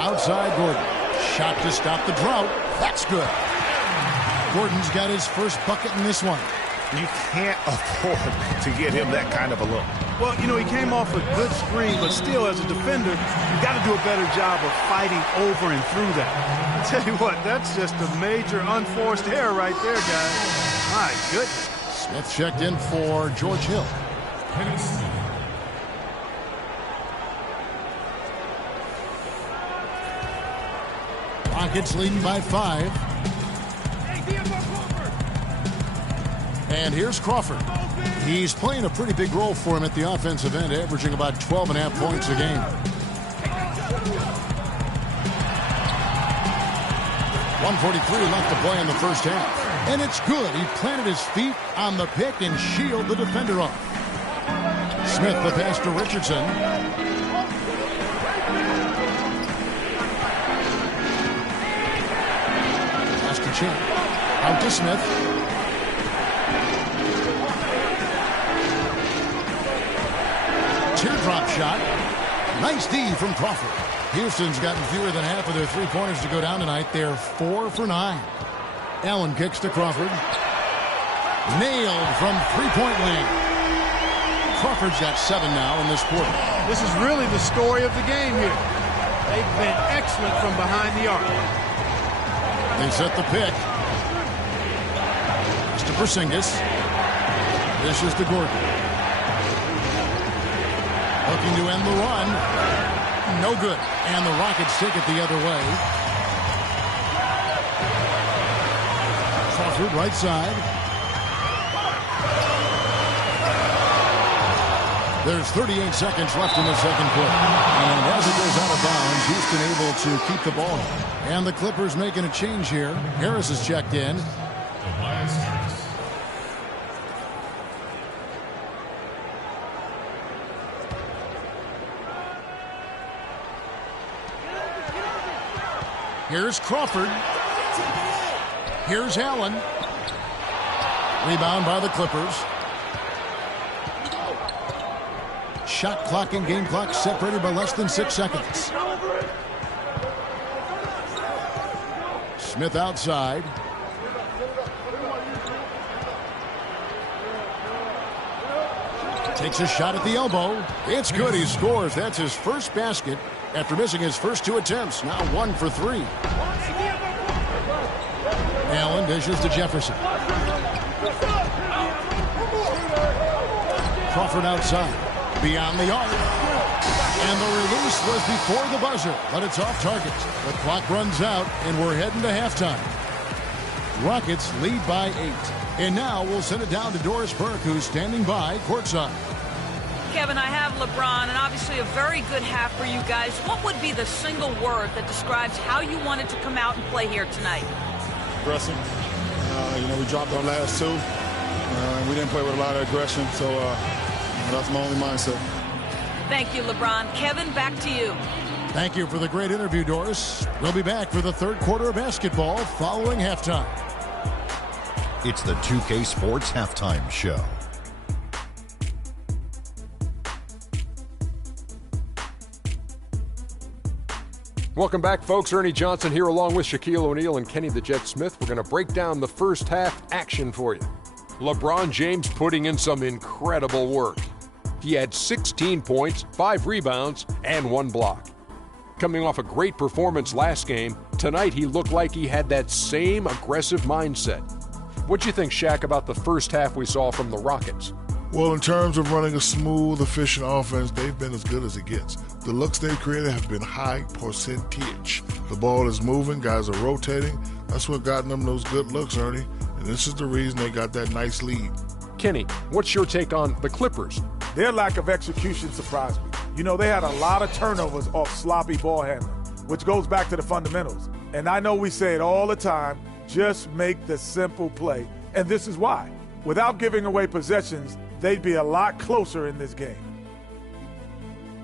Outside Gordon. Shot to stop the drought. That's good. Gordon's got his first bucket in this one. You can't afford to get him that kind of a look. Well, you know, he came off a good screen, but still, as a defender, you got to do a better job of fighting over and through that. I tell you what, that's just a major unforced error right there, guys. My goodness. Smith checked in for George Hill. Rockets leading by 5. And here's Crawford. He's playing a pretty big role for him at the offensive end, averaging about 12.5 points a game. 1:43 left to play in the first half. And it's good. He planted his feet on the pick and shielded the defender off. Smith the pass to Richardson. Pass to Chin. Out to Smith. Teardrop shot. Nice D from Crawford. Houston's gotten fewer than half of their three-pointers to go down tonight. They're 4 for 9. Allen kicks to Crawford. Nailed from three-point land. Crawford's got 7 now in this quarter. This is really the story of the game here. They've been excellent from behind the arc. They set the pick. It's to Porzingis. This is to Gordon. Looking to end the run. No good. And the Rockets take it the other way. Crawford right side. There's 38 seconds left in the second quarter. And as it goes out of bounds, Houston able to keep the ball. And the Clippers making a change here. Harris is checked in. Here's Crawford. Here's Allen. Rebound by the Clippers. Shot clock and game clock separated by less than 6 seconds. Smith outside. Takes a shot at the elbow. It's good. He scores. That's his first basket after missing his first 2 attempts. Now 1 for 3. Allen dishes to Jefferson. Crawford outside. Beyond the arc. And the release was before the buzzer, but it's off target. The clock runs out, and we're heading to halftime. Rockets lead by 8. And now we'll send it down to Doris Burke, who's standing by courtside. Kevin, I have LeBron, and obviously a very good half for you guys. What would be the single word that describes how you wanted to come out and play here tonight? Aggressive. We dropped our last 2. And we didn't play with a lot of aggression, so that's my only mindset. Thank you, LeBron. Kevin, back to you. Thank you for the great interview, Doris. We'll be back for the third quarter of basketball following halftime. It's the 2K Sports Halftime Show. Welcome back, folks. Ernie Johnson here along with Shaquille O'Neal and Kenny the Jet Smith. We're going to break down the first half action for you. LeBron James putting in some incredible work. He had 16 points, 5 rebounds, and 1 block. Coming off a great performance last game, tonight he looked like he had that same aggressive mindset. What'd you think, Shaq, about the first half we saw from the Rockets? Well, in terms of running a smooth, efficient offense, they've been as good as it gets. The looks they've created have been high percentage. The ball is moving, guys are rotating. That's what got them those good looks, Ernie. And this is the reason they got that nice lead. Kenny, what's your take on the Clippers? Their lack of execution surprised me. They had a lot of turnovers off sloppy ball handling, which goes back to the fundamentals. And I know we say it all the time, just make the simple play. And this is why. Without giving away possessions, they'd be a lot closer in this game.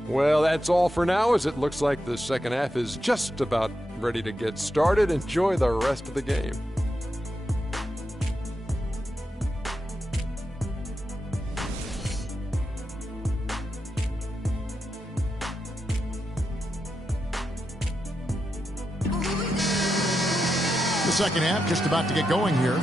Well, that's all for now, as it looks like the second half is just about ready to get started. Enjoy the rest of the game. The second half just about to get going here.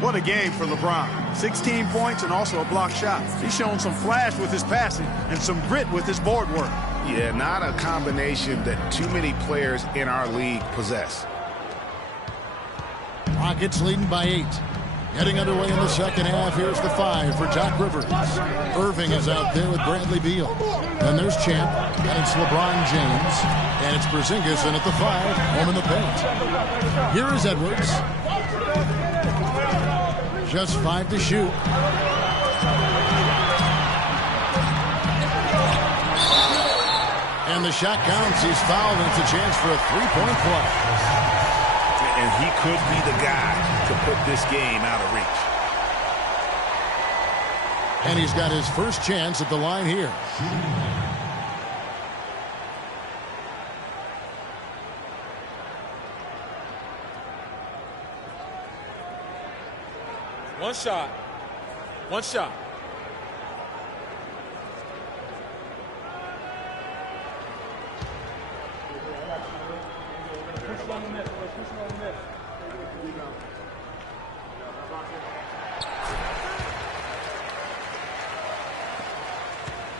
What a game for LeBron. 16 points and also a block shot. He's shown some flash with his passing and some grit with his board work. Yeah, not a combination that too many players in our league possess. Rockets leading by 8. Getting underway in the second half. Here's the 5 for Doc Rivers. Irving is out there with Bradley Beal. Then there's Champ, and it's LeBron James. And it's Porzingis in at the 5, home in the paint. Here is Edwards. Just 5 to shoot. And the shot counts. He's fouled, and it's a chance for a three-point play. And he could be the guy to put this game out of reach. And he's got his first chance at the line here. One shot. One shot.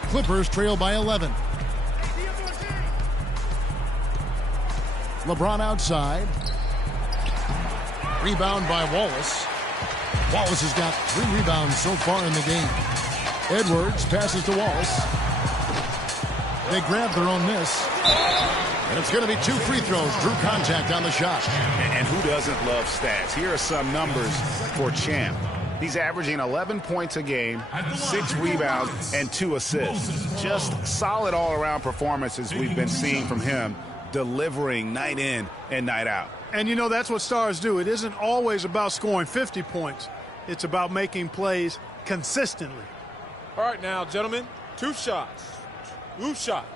Clippers trail by 11. LeBron outside. Rebound by Wallace. Wallace has got 3 rebounds so far in the game. Edwards passes to Wallace. They grab their own miss. And it's going to be 2 free throws. Drew contact on the shot. And who doesn't love stats? Here are some numbers for Champ. He's averaging 11 points a game, 6 rebounds, and 2 assists. Just solid all-around performances we've been seeing from him, delivering night in and night out. And you know, that's what stars do. It isn't always about scoring 50 points. It's about making plays consistently. All right now, gentlemen, 2 shots. 2 shots.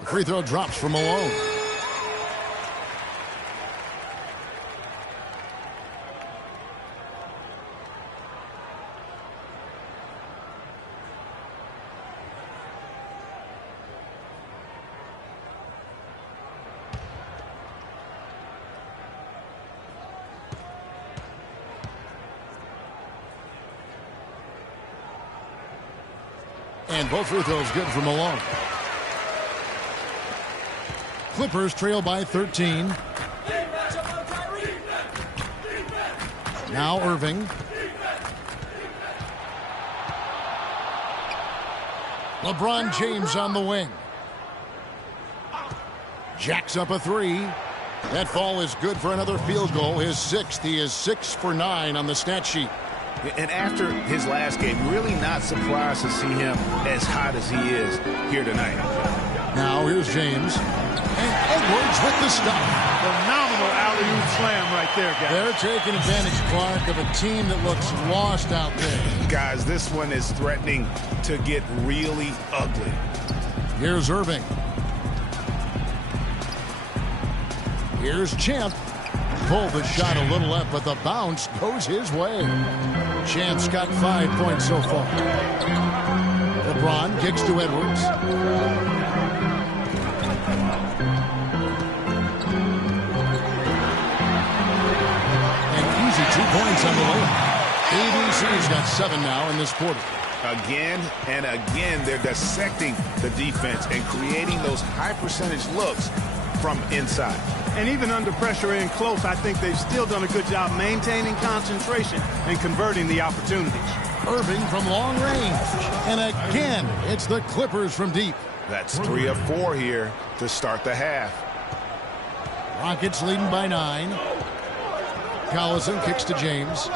The free throw drops for Malone. And both free throws good for Malone. Clippers trail by 13. Now Irving. LeBron James on the wing. Jacks up a 3. That fall is good for another field goal. His 6th. He is 6 for 9 on the stat sheet. And after his last game, really not surprised to see him as hot as he is here tonight. Now here's James. And Edwards with the stop. Phenomenal alley-oop slam right there, guys. They're taking advantage, Clark, of a team that looks lost out there. Guys, this one is threatening to get really ugly. Here's Irving. Here's Champ. Pulled the shot a little left, but the bounce goes his way. Champ's got 5 points so far. LeBron kicks to Edwards. And easy 2 points on the way. ABC's got 7 now in this quarter. Again and again, they're dissecting the defense and creating those high percentage looks from inside. And even under pressure in close, I think they've still done a good job maintaining concentration and converting the opportunities. Irving from long range. And again, it's the Clippers from deep. That's 3 of 4 here to start the half. Rockets leading by 9. Collison kicks to James.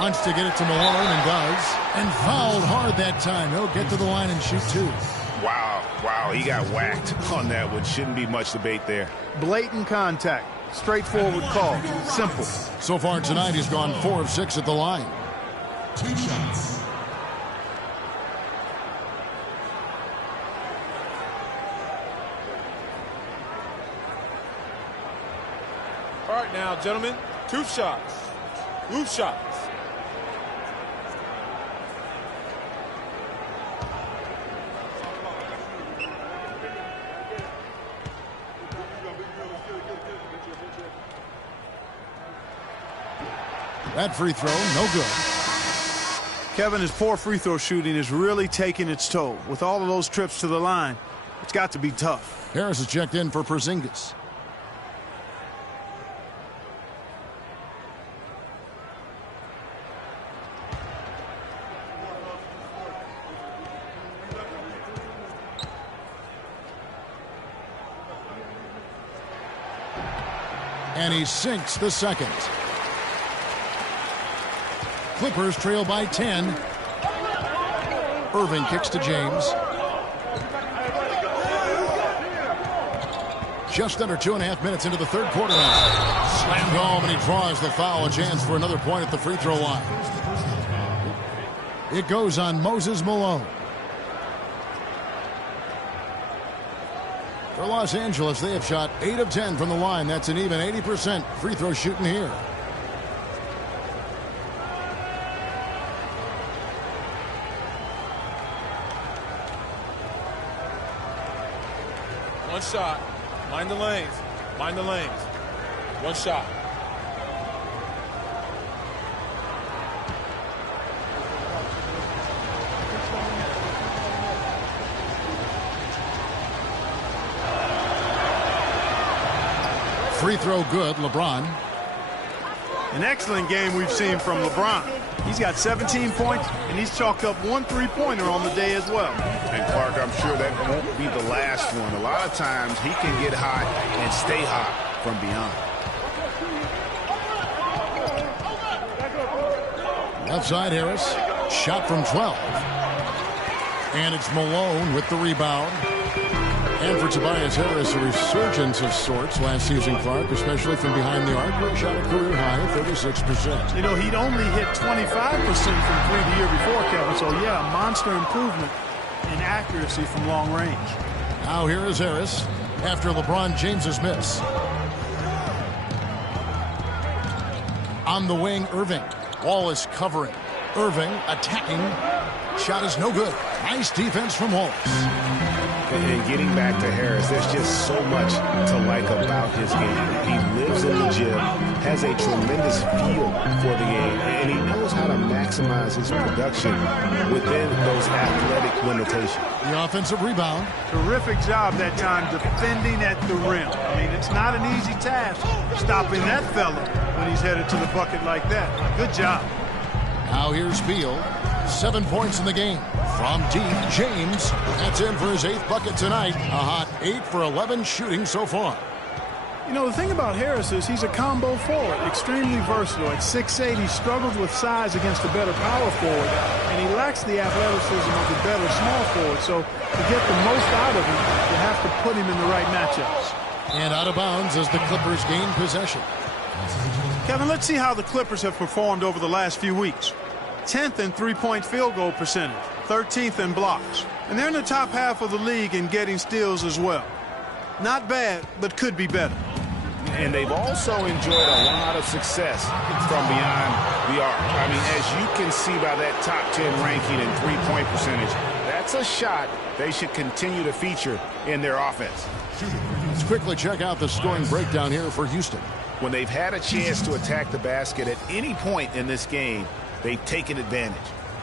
Wants to get it to Malone and does. And fouled hard that time. He'll get to the line and shoot 2. Wow, he got whacked on that one. Shouldn't be much debate there. Blatant contact. Straightforward call. Simple. So far tonight, he's gone 4 of 6 at the line. 2 shots. All right now, gentlemen, 2 shots. 2 shots. That free throw, no good. Kevin, his poor free throw shooting is really taking its toll. With all of those trips to the line, it's got to be tough. Harris is checked in for Porzingis. And he sinks the second. Clippers trail by 10. Irving kicks to James. Just under 2.5 minutes into the third quarter now. Slammed home, and he draws the foul. A chance for another point at the free throw line. It goes on Moses Malone. For Los Angeles, they have shot 8 of 10 from the line. That's an even 80% free throw shooting here. One shot. Mind the lanes. Mind the lanes. One shot. Free throw good, LeBron. An excellent game we've seen from LeBron. He's got 17 points, and he's chalked up 1 3-pointer on the day as well. And Clark, I'm sure that won't be the last one. A lot of times he can get hot and stay hot from beyond. Outside Harris, shot from 12. And it's Malone with the rebound. And for Tobias Harris, a resurgence of sorts last season, Clark, especially from behind the arc, where he shot a career high of 36%. You know, he'd only hit 25% from 3 the year before, Kevin. So, yeah, a monster improvement in accuracy from long range. Now here is Harris after LeBron James's miss. On the wing, Irving. Wallace covering. Irving attacking. Shot is no good. Nice defense from Wallace. And getting back to Harris, there's just so much to like about his game. He lives in the gym, has a tremendous feel for the game, and he knows how to maximize his production within those athletic limitations. The offensive rebound. Terrific job that time defending at the rim. I mean, it's not an easy task stopping that fella when he's headed to the bucket like that. Good job. Now here's Beal. 7 points in the game. From deep, James. That's in for his 8th bucket tonight. A hot 8 for 11 shooting so far. You know, the thing about Harris is he's a combo forward, extremely versatile. At 6'8", he struggles with size against a better power forward, and he lacks the athleticism of a better small forward. So to get the most out of him, you have to put him in the right matchups. And out of bounds as the Clippers gain possession. Kevin, let's see how the Clippers have performed over the last few weeks. 10th in three-point field goal percentage, 13th in blocks. And they're in the top half of the league in getting steals as well. Not bad, but could be better. And they've also enjoyed a lot of success from beyond the arc. I mean, as you can see by that top 10 ranking and three-point percentage, that's a shot they should continue to feature in their offense. Let's quickly check out the scoring breakdown here for Houston. When they've had a chance to attack the basket at any point in this game, they've taken advantage.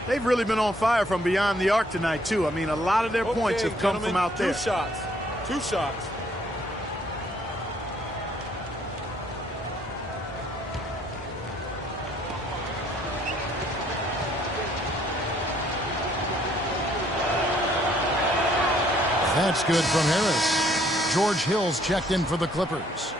They've really been on fire from beyond the arc tonight, too. I mean, a lot of their points have come from out there. 2 shots. 2 shots. That's good from Harris. George Hill's checked in for the Clippers.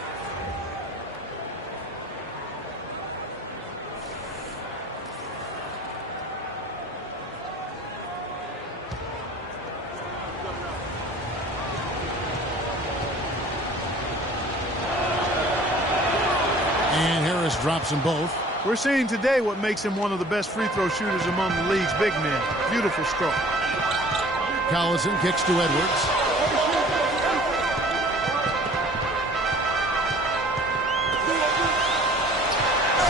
Harris drops them both. We're seeing today what makes him one of the best free throw shooters among the league's big men. Beautiful stroke. Collison kicks to Edwards.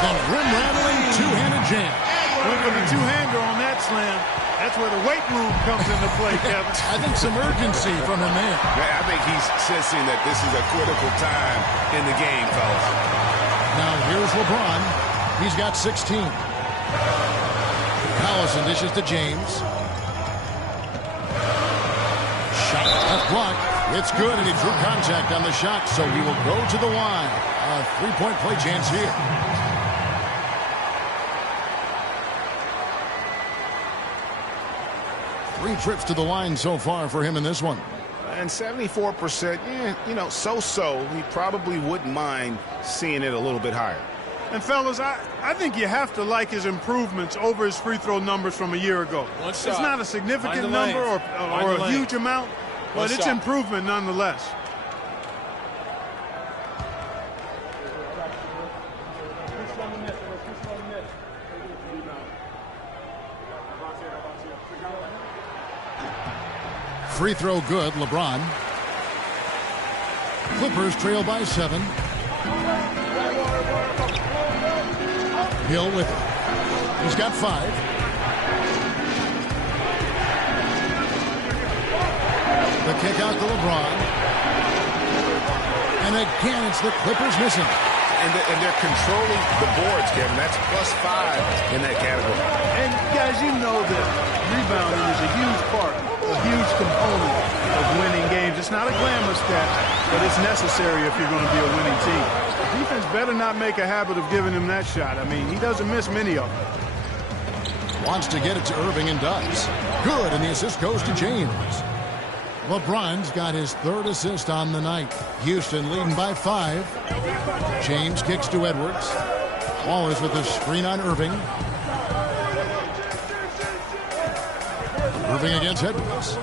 Then rim-rattling two-handed jam. Went for the two-hander on that slam. That's where the weight room comes into play, Kevin. I think some urgency from him there. I think he's sensing that this is a critical time in the game, fellas. Now here's LeBron. He's got 16. Collison dishes to James. Shot left block. It's good, and he drew contact on the shot, so he will go to the line. A three-point play chance here. Three trips to the line so far for him in this one. And 74%, so-so. He probably wouldn't mind seeing it a little bit higher. And, fellas, I think you have to like his improvements over his free throw numbers from a year ago. It's not a significant number or a huge amount, but it's improvement nonetheless. Free throw good, LeBron. Clippers trail by 7. Hill with it. He's got 5. The kick out to LeBron. And again, it's the Clippers missing. And they're controlling the boards, Kevin. That's +5 in that category. And, guys, you know that rebounding is a huge part, a huge component of winning games. It's not a glamour stat, but it's necessary if you're going to be a winning team. Defense better not make a habit of giving him that shot. I mean, he doesn't miss many of them. Wants to get it to Irving and does. Good, and the assist goes to James. LeBron's got his 3rd assist on the night. Houston leading by 5. James kicks to Edwards. Wallace with a screen on Irving. Irving against Edwards.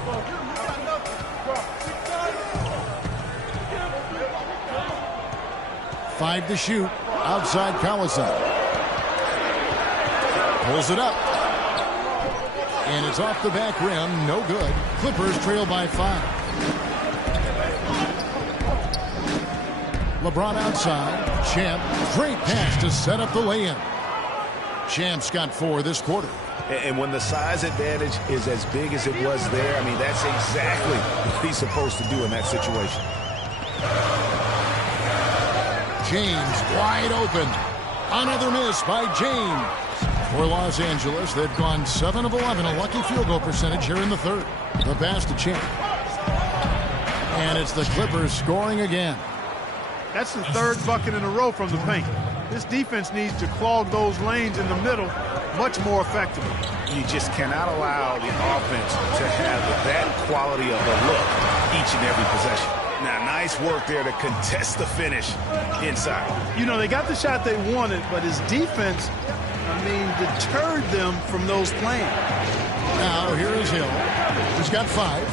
Five to shoot. Outside Collison. Pulls it up. And it's off the back rim. No good. Clippers trail by 5. LeBron outside. Champ. Great pass to set up the lay-in. Champ's got 4 this quarter. And when the size advantage is as big as it was there, I mean, that's exactly what he's supposed to do in that situation. James wide open. Another miss by James. For Los Angeles, they've gone 7 of 11, a lucky field goal percentage here in the 3rd. The pass to Champ. And it's the Clippers scoring again. That's the 3rd bucket in a row from the paint. This defense needs to clog those lanes in the middle much more effectively. You just cannot allow the offense to have that quality of a look each and every possession. Now, nice work there to contest the finish inside. You know, they got the shot they wanted, but his defense, deterred them from those plans. Now, here is Hill. He's got 5.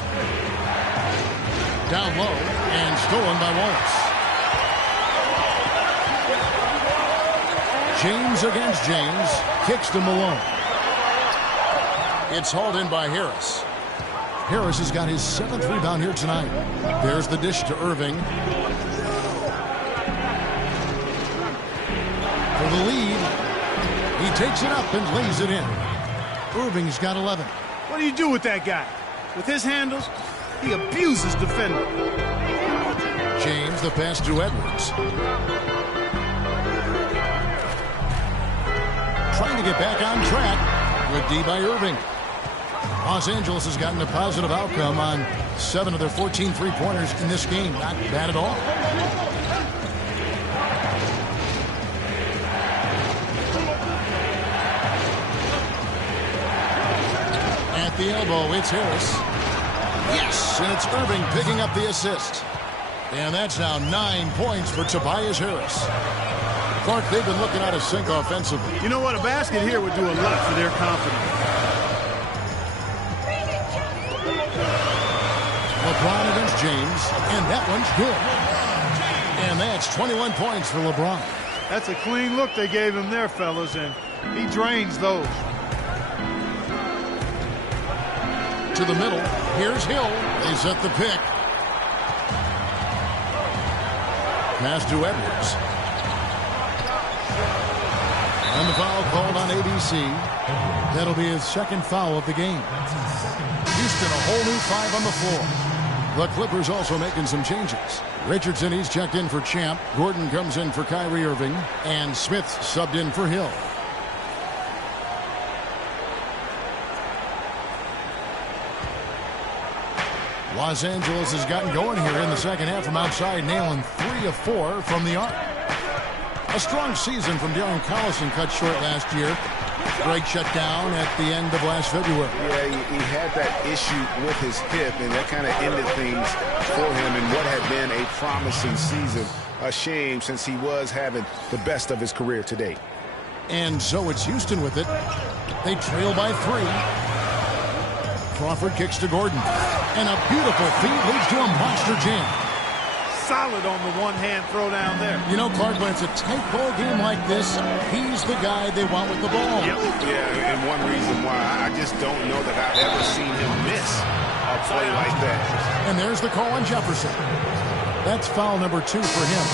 Down low and stolen by Wallace. James against James. Kicks to Malone. It's hauled in by Harris. Harris has got his 7th rebound here tonight. There's the dish to Irving. For the lead. He takes it up and lays it in. Irving's got 11. What do you do with that guy? With his handles, he abuses defender. James, the pass to Edwards. Trying to get back on track. Good D by Irving. Los Angeles has gotten a positive outcome on 7 of their 14 three-pointers in this game. Not bad at all. At the elbow, it's Harris. Yes, and it's Irving picking up the assist. And that's now 9 points for Tobias Harris. Clark, they've been looking out of sync offensively. You know what? A basket here would do a lot for their confidence. LeBron against James, and that one's good. And that's 21 points for LeBron. That's a clean look they gave him there, fellas, and he drains those. To the middle. Here's Hill. They set the pick. Pass to Edwards. And the foul called on ABC. That'll be his second foul of the game. Houston, a whole new 5 on the floor. The Clippers also making some changes. Richardson, he's checked in for Champ. Gordon comes in for Kyrie Irving. And Smith subbed in for Hill. Los Angeles has gotten going here in the second half from outside, nailing 3 of 4 from the arc. A strong season from Darren Collison cut short last year. Greg shut down at the end of last February. Yeah, he had that issue with his hip, and that kind of ended things for him in what had been a promising season. A shame, since he was having the best of his career to date. And so it's Houston with it. They trail by 3. Crawford kicks to Gordon. And a beautiful feed leads to a monster jam. Solid on the one-hand throw down there. You know, Clark, when it's a tight ball game like this, he's the guy they want with the ball. Yep. Yeah, and one reason why I just don't know that I've ever seen him miss a play like that. And there's the call on Jefferson. That's foul number 2 for him.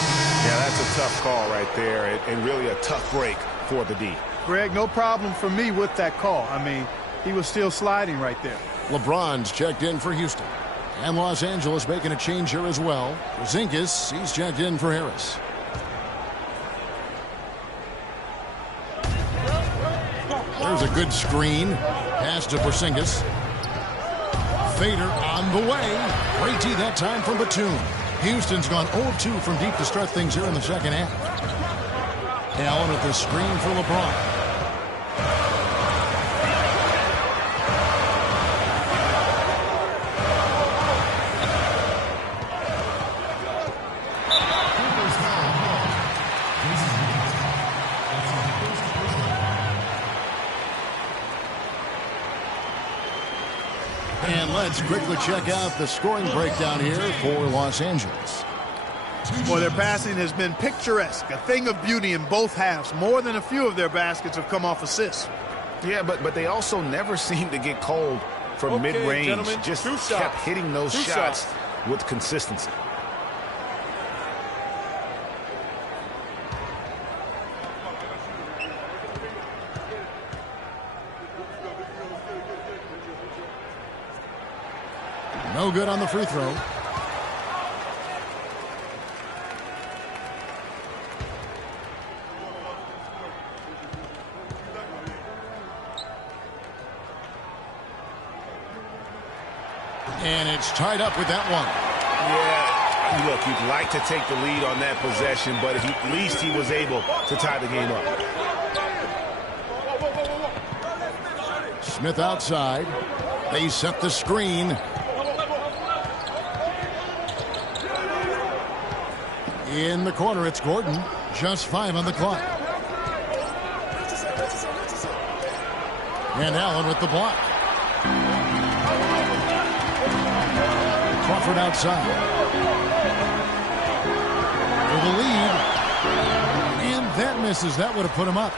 Yeah, that's a tough call right there, and really a tough break for the D. Greg, no problem for me with that call. I mean, he was still sliding right there. LeBron's checked in for Houston. And Los Angeles making a change here as well. Porzingis, he's checked in for Harris. There's a good screen. Pass to Porzingis. Fader on the way. Great D that time from Batum. Houston's gone 0-2 from deep to start things here in the second half. Allen with the screen for LeBron. And let's quickly check out the scoring breakdown here for Los Angeles. Boy, their passing has been picturesque, a thing of beauty in both halves. More than a few of their baskets have come off assists. Yeah, but they also never seem to get cold from mid-range. Just kept hitting those shots with consistency. No good on the free throw. And it's tied up with that one. Yeah, look, you'd like to take the lead on that possession, but at least he was able to tie the game up. Smith outside. They set the screen. In the corner, it's Gordon. Just 5 on the clock. And Allen with the block. Crawford outside. For the lead. And that misses. That would have put him up.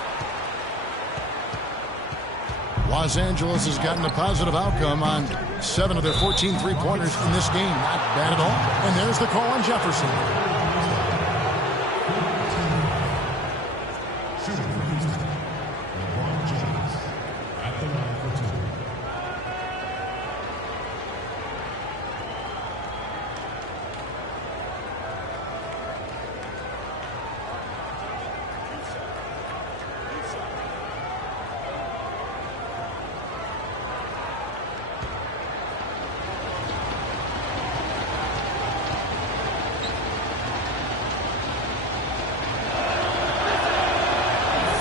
Los Angeles has gotten a positive outcome on 7 of their 14 three-pointers in this game. Not bad at all. And there's the call on Jefferson.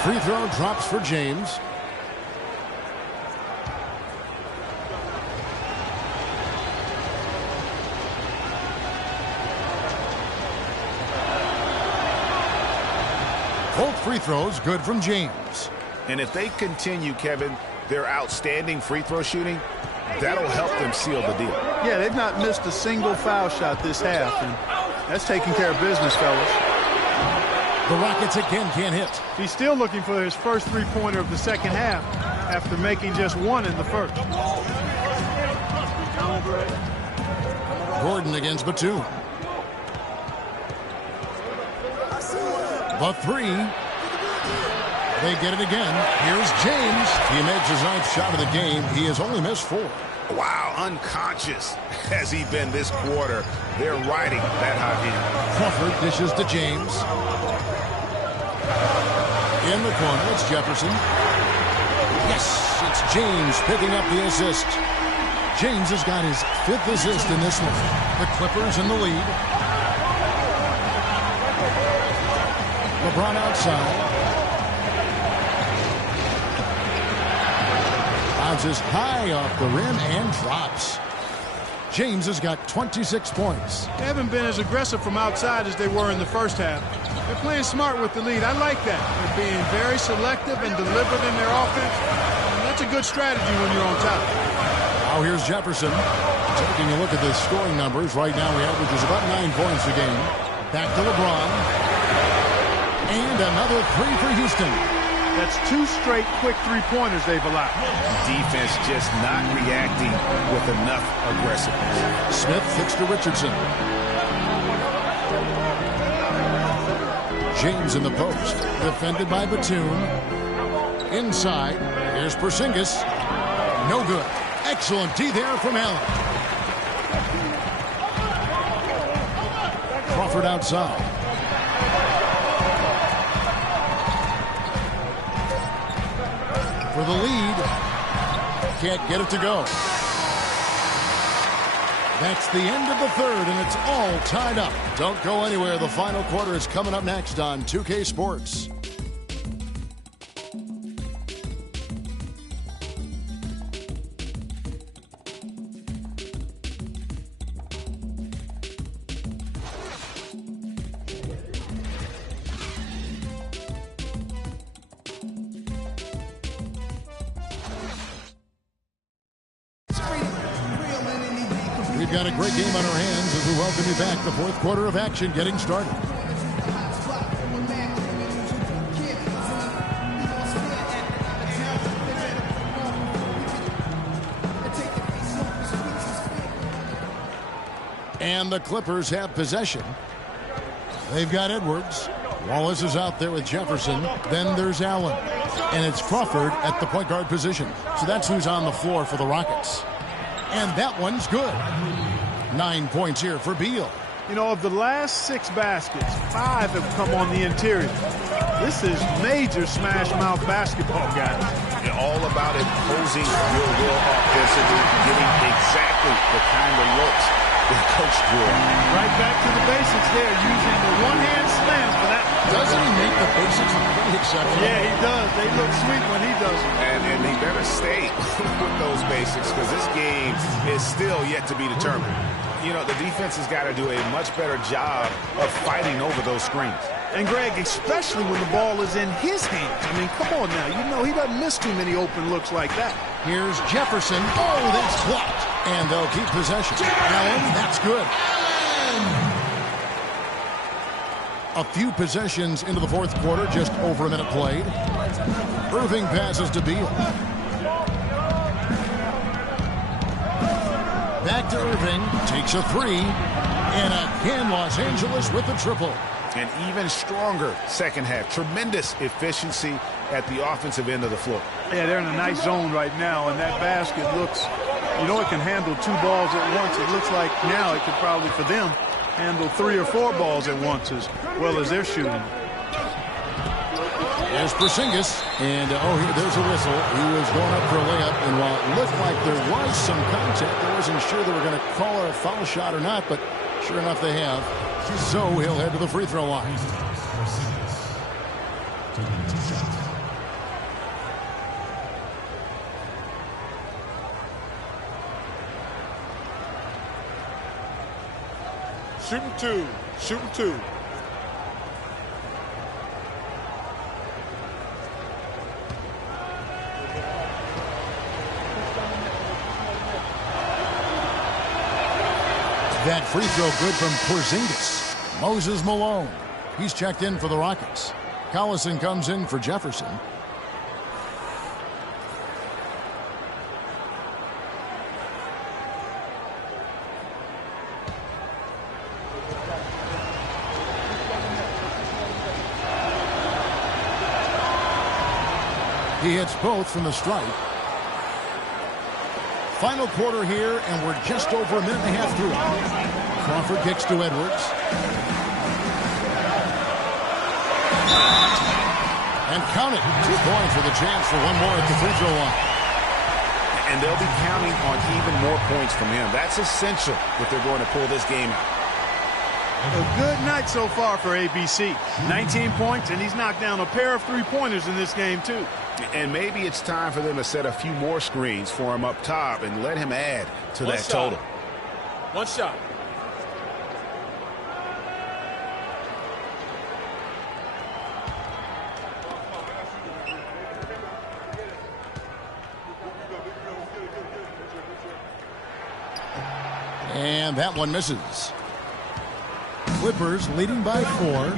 Free throw drops for James. Both free throws good from James. And if they continue, Kevin, their outstanding free throw shooting, that'll help them seal the deal. Yeah, they've not missed a single foul shot this half, and that's taking care of business, fellas. The Rockets again can't hit. He's still looking for his first three-pointer of the second half after making just one in the first. Gordon against Batum. The three. They get it again. Here's James. He makes his 9th shot of the game. He has only missed 4. Wow, unconscious has he been this quarter. They're riding that hot hand. Crawford dishes to James. In the corner, it's Jefferson. Yes, it's James picking up the assist. James has got his 5th assist in this one. The Clippers in the lead. LeBron outside. Bounces high off the rim and drops. James has got 26 points. They haven't been as aggressive from outside as they were in the first half. They're playing smart with the lead. I like that. They're being very selective and deliberate in their offense. And that's a good strategy when you're on top. Now here's Jefferson. Taking a look at the scoring numbers. Right now he averages about 9 points a game. Back to LeBron. And another 3 for Houston. That's 2 straight quick three-pointers they've allowed. Defense just not reacting with enough aggressiveness. Smith fits to Richardson. James in the post. Defended by Batum. Inside. Here's Porzingis. No good. Excellent D there from Allen. Crawford outside. For the lead. Can't get it to go. That's the end of the third, and it's all tied up. Don't go anywhere. The final quarter is coming up next on 2K Sports. We've got a great game on our hands as we welcome you back. The fourth quarter of action getting started. And the Clippers have possession. They've got Edwards. Wallace is out there with Jefferson. Then there's Allen. And it's Crawford at the point guard position. So that's who's on the floor for the Rockets. And that one's good. 9 points here for Beal. You know, of the last 6 baskets, 5 have come on the interior. This is major smash mouth basketball, guys. And all about imposing your will offensively, getting exactly the kind of looks that Coach drew. Right back to the basics there, using the one-hand slam for that. Doesn't he make the basics pretty exceptional? Yeah, he does. They look sweet when he does it. And he better stay with those basics because this game is still yet to be determined. You know, the defense has got to do a much better job of fighting over those screens. And, Greg, especially when the ball is in his hands. I mean, come on now. You know, he doesn't miss too many open looks like that. Here's Jefferson. Oh, that's blocked. And they'll keep possession. Allen, that's good. A few possessions into the fourth quarter, just over a minute played. Irving passes to Beal. Back to Irving, takes a 3, and again Los Angeles with the triple. An even stronger second half. Tremendous efficiency at the offensive end of the floor. Yeah, they're in a nice zone right now, and that basket looks, you know, it can handle 2 balls at once. It looks like now it could probably, for them, handle 3 or 4 balls at once as well as they're shooting. There's Porzingis, and there's a whistle. He was going up for a layup, and while it looked like there was some contact, I wasn't sure they were going to call it a foul shot or not, but sure enough they have. So he'll head to the free throw line. Shooting 2. Shooting 2. That free throw good from Porzingis. Moses Malone. He's checked in for the Rockets. Collison comes in for Jefferson. He hits both from the stripe. Final quarter here, and we're just over a minute and a half through. Crawford kicks to Edwards. And count it. 2 points with a chance for one more at the free throw line. And they'll be counting on even more points from him. That's essential if they're going to pull this game out. A good night so far for ABC. 19 points, and he's knocked down a pair of three-pointers in this game, too. And maybe it's time for them to set a few more screens for him up top and let him add to that total. One shot. And that one misses. Clippers leading by 4.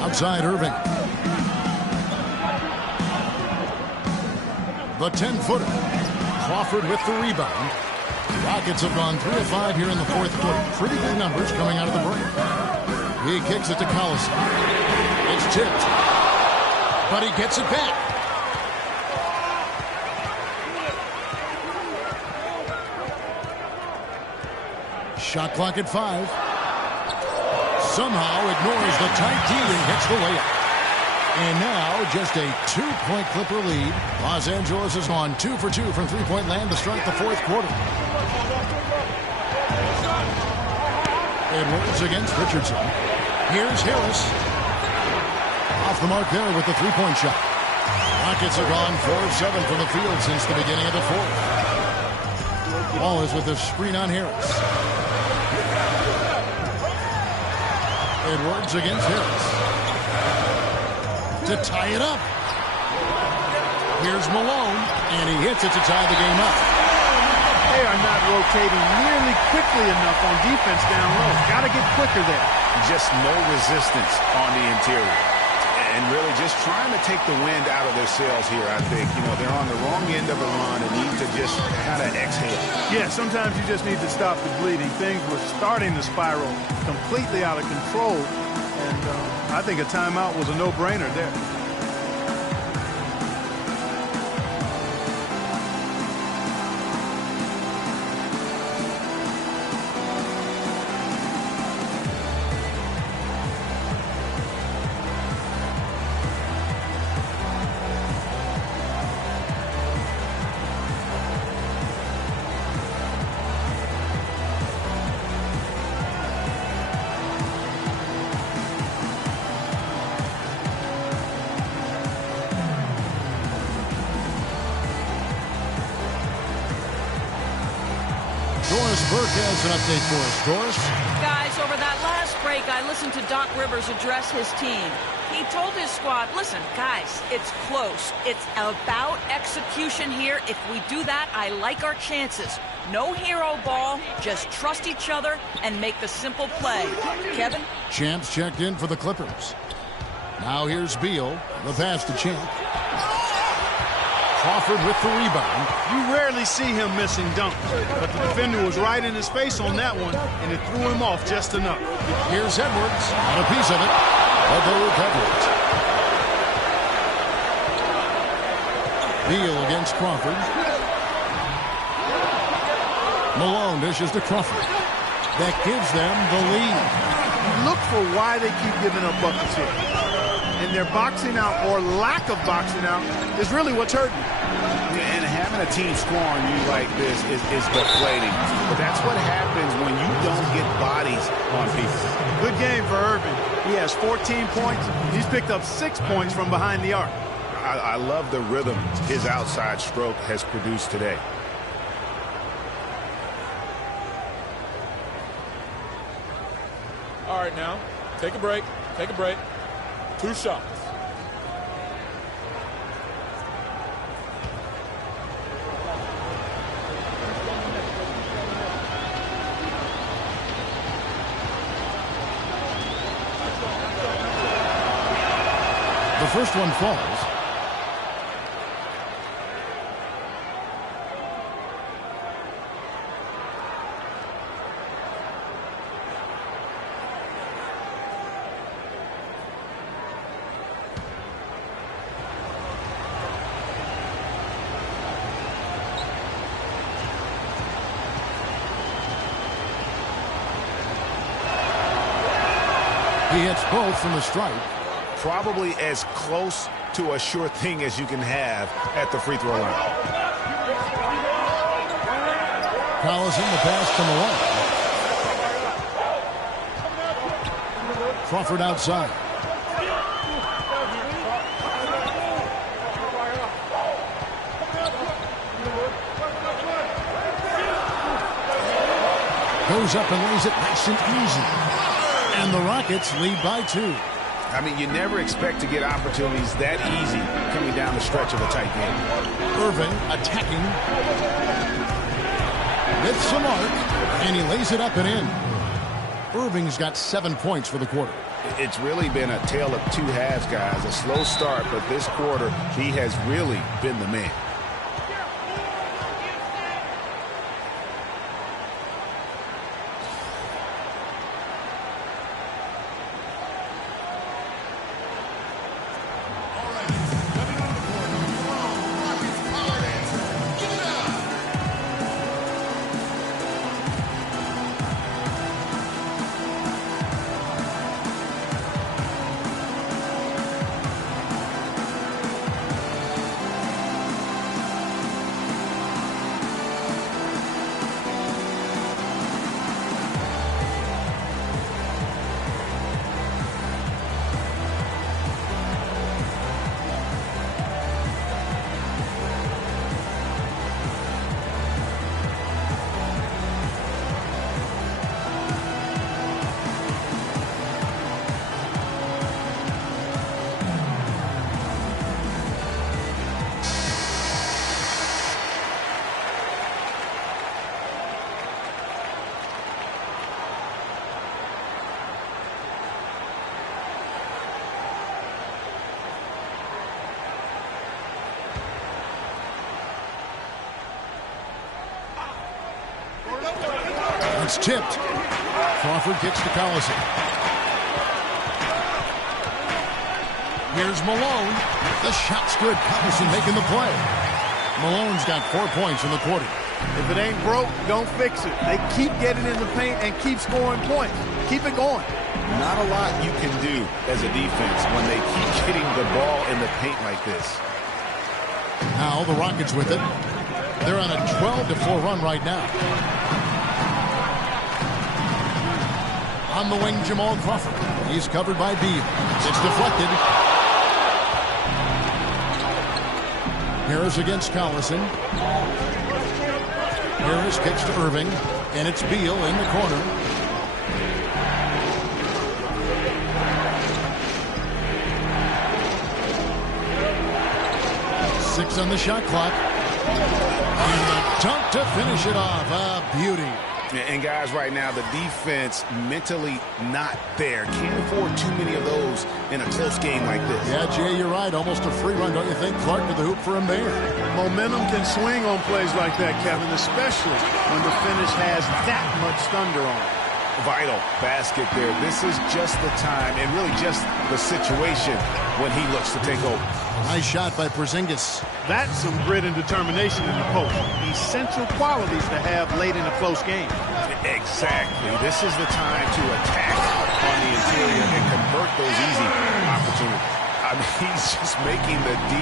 Outside Irving. The 10-footer. Crawford with the rebound. Rockets have gone 3 of 5 here in the fourth quarter. Pretty good numbers coming out of the break. He kicks it to Collison. It's tipped. But he gets it back. Shot clock at 5. Somehow ignores the tight D and gets the layup. And now just a 2-point Clipper lead. Los Angeles has gone 2 for 2 from three-point land to start the fourth quarter. Edwards against Richardson. Here's Harris. Off the mark there with the three-point shot. Rockets have gone 4 of 7 from the field since the beginning of the fourth. Ball is with the screen on Harris. Edwards against Harris. To tie it up. Here's Malone, and he hits it to tie the game up. They are not rotating nearly quickly enough on defense down low. Got to get quicker there. Just no resistance on the interior. And really just trying to take the wind out of their sails here, I think. You know, they're on the wrong end of a run and need to just kind of exhale. Yeah, sometimes you just need to stop the bleeding. Things were starting to spiral completely out of control. And I think a timeout was a no-brainer there. Doris Burke has an update for us. Doris? Guys, over that last break, I listened to Doc Rivers address his team. He told his squad, listen, guys, it's close. It's about execution here. If we do that, I like our chances. No hero ball, just trust each other and make the simple play. Kevin? Champ's checked in for the Clippers. Now here's Beal. The pass to Champ. Crawford with the rebound. You rarely see him missing dunks, but the defender was right in his face on that one, and it threw him off just enough. Here's Edwards. Got a piece of it, but they recover it. Beal against Crawford. Malone dishes to Crawford. That gives them the lead. Look for why they keep giving up buckets here. And their boxing out or lack of boxing out is really what's hurting. And having a team score on you like this is deflating. But that's what happens when you don't get bodies on people. Good game for Irving. He has 14 points. He's picked up 6 points from behind the arc. I love the rhythm his outside stroke has produced today. All right, now, take a break. Take a break. 2 shots. first one falls. He hits both from the stripe. Probably as close to a sure thing as you can have at the free throw line. Collison, the pass to Malone. Crawford outside. Goes up and lays it nice and easy. And the Rockets lead by 2. I mean, you never expect to get opportunities that easy coming down the stretch of a tight game. Irving attacking. With some arc, and he lays it up and in. Irving's got 7 points for the quarter. It's really been a tale of two halves, guys. A slow start, but this quarter, he has really been the man. It's tipped. Crawford gets to Collison. Here's Malone. The shot's good. Collison making the play. Malone's got 4 points in the quarter. If it ain't broke, don't fix it. They keep getting in the paint and keep scoring points. Keep it going. Not a lot you can do as a defense when they keep getting the ball in the paint like this. Now the Rockets with it. They're on a 12-4 run right now. On the wing, Jamal Crawford. He's covered by Beal. It's deflected. Harris against Collison. Harris kicks to Irving, and it's Beal in the corner. Six on the shot clock. And the dunk to finish it off. A beauty. And guys, right now, the defense mentally not there. Can't afford too many of those in a close game like this. Yeah, Jay, you're right. Almost a free run, don't you think? Clark to the hoop for him there. Momentum can swing on plays like that, Kevin, especially when the finish has that much thunder on it. Vital basket there. This is just the time and really just the situation when he looks to take over. Nice shot by Porzingis. That's some grit and determination in the post. Essential qualities to have late in a close game. Exactly. This is the time to attack on the interior and convert those easy opportunities. I mean, he's just making the D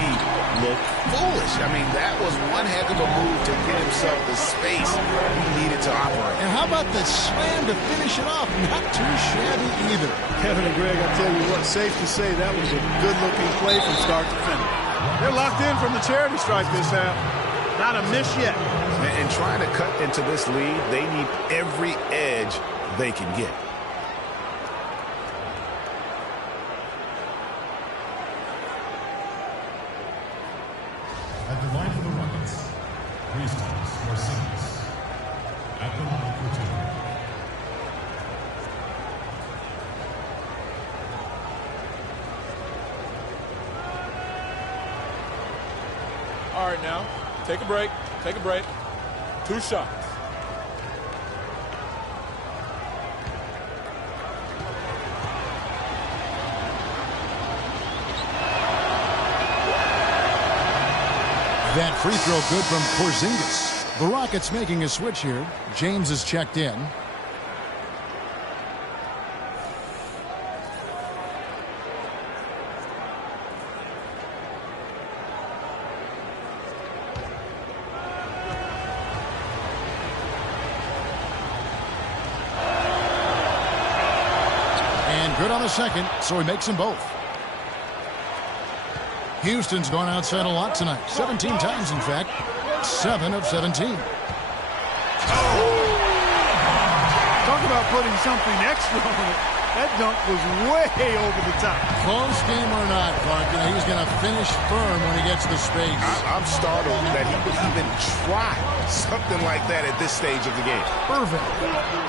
look foolish. I mean, that was one heck of a move to get himself the space he needed to operate. And how about the slam to finish it off? Not too shabby either. Kevin and Greg, I tell you what, safe to say that was a good-looking play from start to finish. They're locked in from the charity stripe this half. Not a miss yet. And trying to cut into this lead, they need every edge they can get. At the line for the Rockets, Kristaps Porzingis. At the line for two. All right, now, take a break. Take a break. 2 shots. That free throw good from Porzingis. The Rockets making a switch here. James is checked in. And good on the second, so he makes them both. Houston's gone outside a lot tonight. 17 times, in fact. 7 of 17. Talk about putting something extra on it. That dunk was way over the top. Close game or not, Clark, he's going to finish firm when he gets the space. I'm startled that he would even try something like that at this stage of the game. Irving.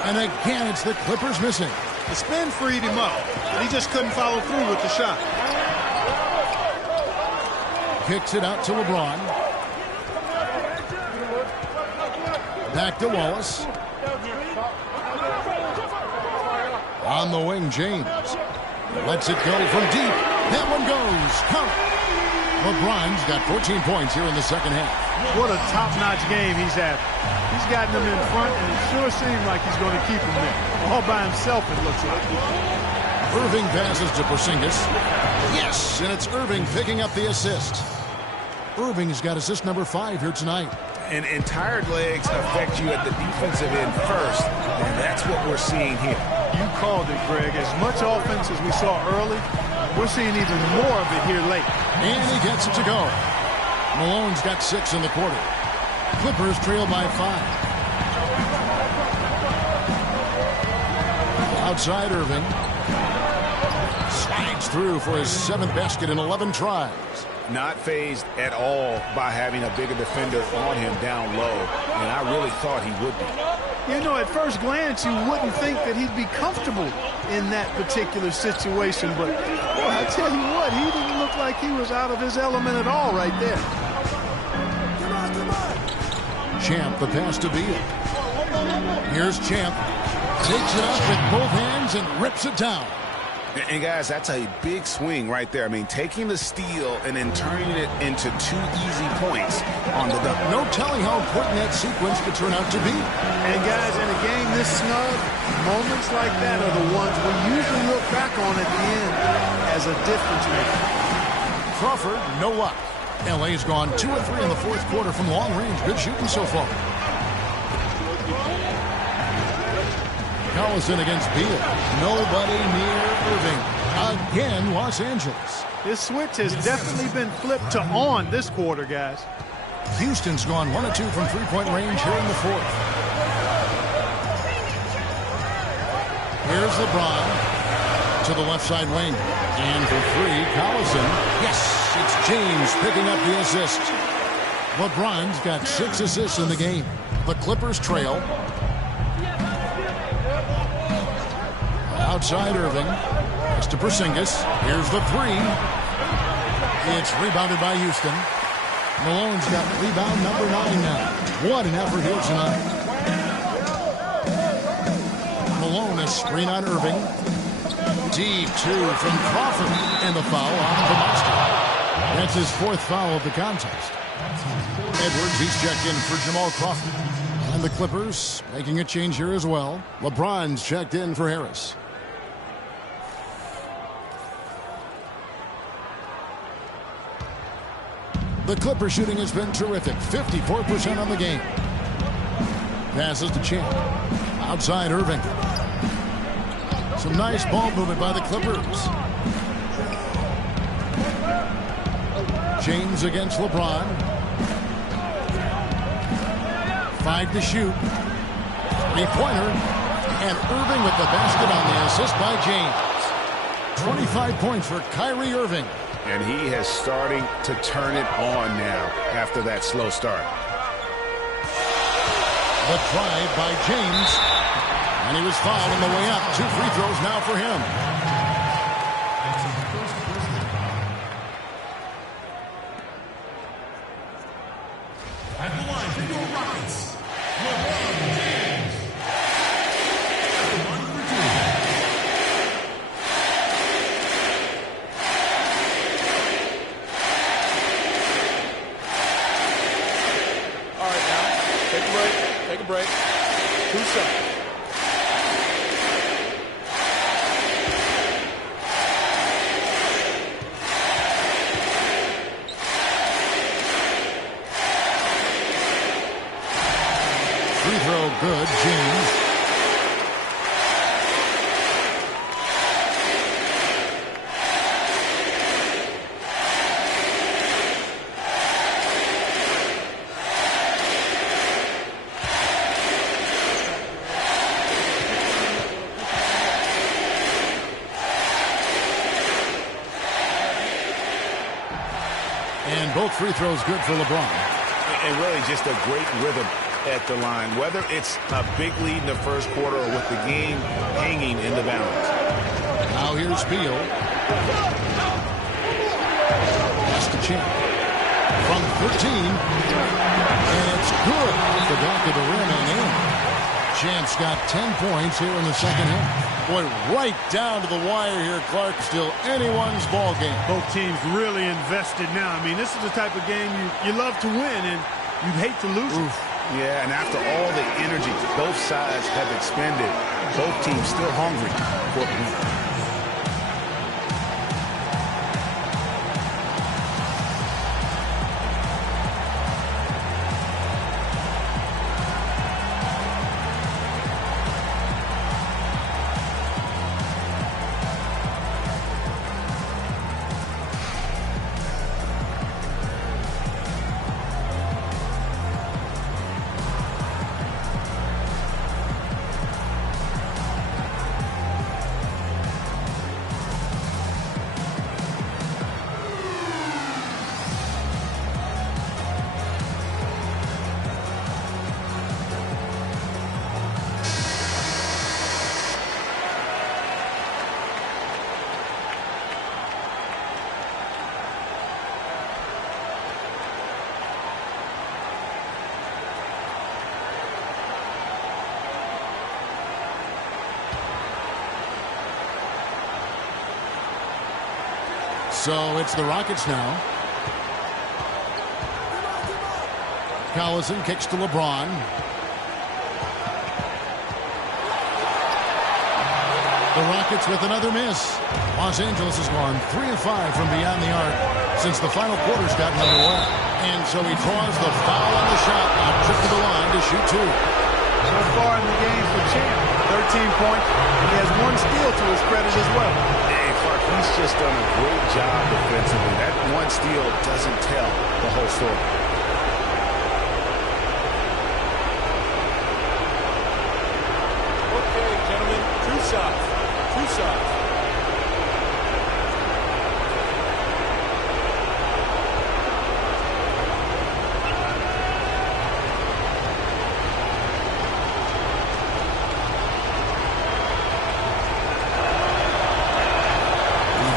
And again, it's the Clippers missing. The spin freed him up, but he just couldn't follow through with the shot. Kicks it out to LeBron. Back to Wallace. On the wing, James. Lets it go from deep. That one goes. Count. LeBron's got 14 points here in the second half. What a top-notch game he's having. He's gotten them in front, and it sure seems like he's going to keep them there. All by himself, it looks like. Irving passes to Porzingis. Yes, and it's Irving picking up the assist. Irving's got assist number 5 here tonight. And tired legs affect you at the defensive end first, and that's what we're seeing here. You called it, Greg. As much offense as we saw early, we're seeing even more of it here late. And he gets it to go. Malone's got 6 in the quarter. Clippers trail by 5. Outside Irving. Slides through for his 7th basket in 11 tries. Not fazed at all by having a bigger defender on him down low, and I really thought he would be. You know, at first glance, you wouldn't think that he'd be comfortable in that particular situation, but boy, I tell you what, he didn't look like he was out of his element at all right there. Champ, the pass to Beal. Here's Champ. Takes it up with both hands and rips it down. And guys, that's a big swing right there. I mean, taking the steal and then turning it into 2 easy points on the dunk. No telling how important that sequence could turn out to be. And guys, in a game this snug, moments like that are the ones we usually look back on at the end as a difference maker. Crawford, no luck. LA's gone 2 of 3 in the 4th quarter from long range. Good shooting so far. Collison against Beal. Nobody near Irving. Again, Los Angeles. This switch has definitely been flipped to on this quarter, guys. Houston's gone 1 of 2 from three-point range here in the 4th. Here's LeBron to the left side wing. And for 3, Collison. Yes, it's James picking up the assist. LeBron's got 6 assists in the game. The Clippers trail. Outside Irving. Pass to Porzingis. Here's the 3. It's rebounded by Houston. Malone's got rebound number 9 now. What an effort here tonight. Malone, a screen on Irving. Deep 2 from Crawford. And the foul on Boston. That's his 4th foul of the contest. Edwards, he's checked in for Jamal Crawford. And the Clippers making a change here as well. LeBron's checked in for Harris. The Clipper shooting has been terrific. 54% on the game. Passes to Champ. Outside Irving. Some nice ball movement by the Clippers. James against LeBron. 5 to shoot. 3-pointer. And Irving with the basket on the assist by James. 25 points for Kyrie Irving. And he is starting to turn it on now after that slow start. The drive by James. And he was fouled on the way up. 2 free throws now for him. Take a break. 2 shots. Free throw good, James. And both free throws good for LeBron. And really just a great rhythm at the line, whether it's a big lead in the first quarter or with the game hanging in the balance. Now here's Beal. Pass to Champ. From 13. And it's good off the back of the rim and in. Champ's got 10 points here in the second half. Boy, right down to the wire here, Clark. Still anyone's ball game. Both teams really invested now. I mean, this is the type of game you love to win, and you'd hate to lose it. Yeah, and after all the energy both sides have expended, both teams still hungry for a win. So it's the Rockets now. Collison kicks to LeBron. The Rockets with another miss. Los Angeles has gone 3 of 5 from beyond the arc since the final quarter's gotten underway. And so he draws the foul on the shot. Now trip to the line to shoot 2. So far in the game for Champ, 13 points. He has 1 steal to his credit as well. He's just done a great job defensively. That 1 steal doesn't tell the whole story. Okay, gentlemen, 2 shots. 2 shots.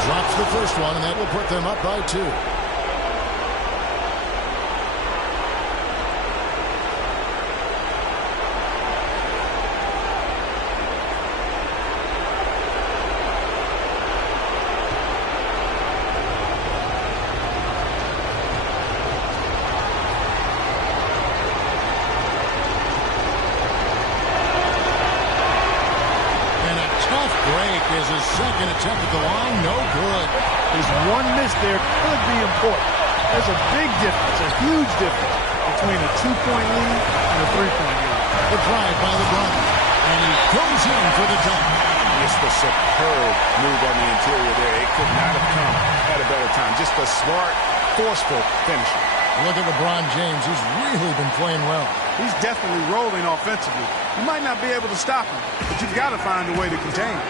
Drops the first one, and that will put them up by 2. Is his second attempt at the line, no good. His 1 miss there could be important. There's a big difference, a huge difference between a 2-point lead and a 3-point lead. The drive by LeBron, and he goes in for the dunk. Just a superb move on the interior there. It could not have come at a better time. Just a smart, forceful finisher. Look at LeBron James. He's really been playing well. He's definitely rolling offensively. You might not be able to stop him, but you've got to find a way to contain him.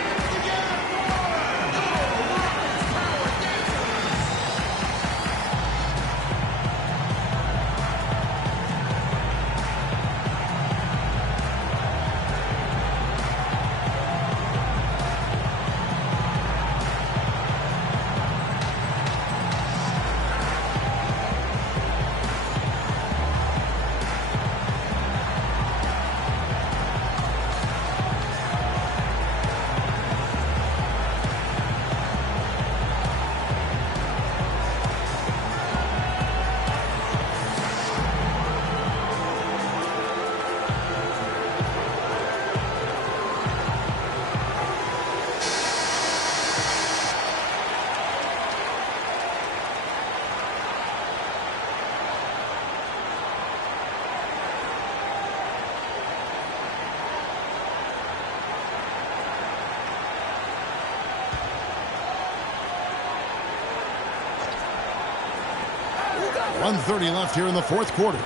1:30 left here in the fourth quarter.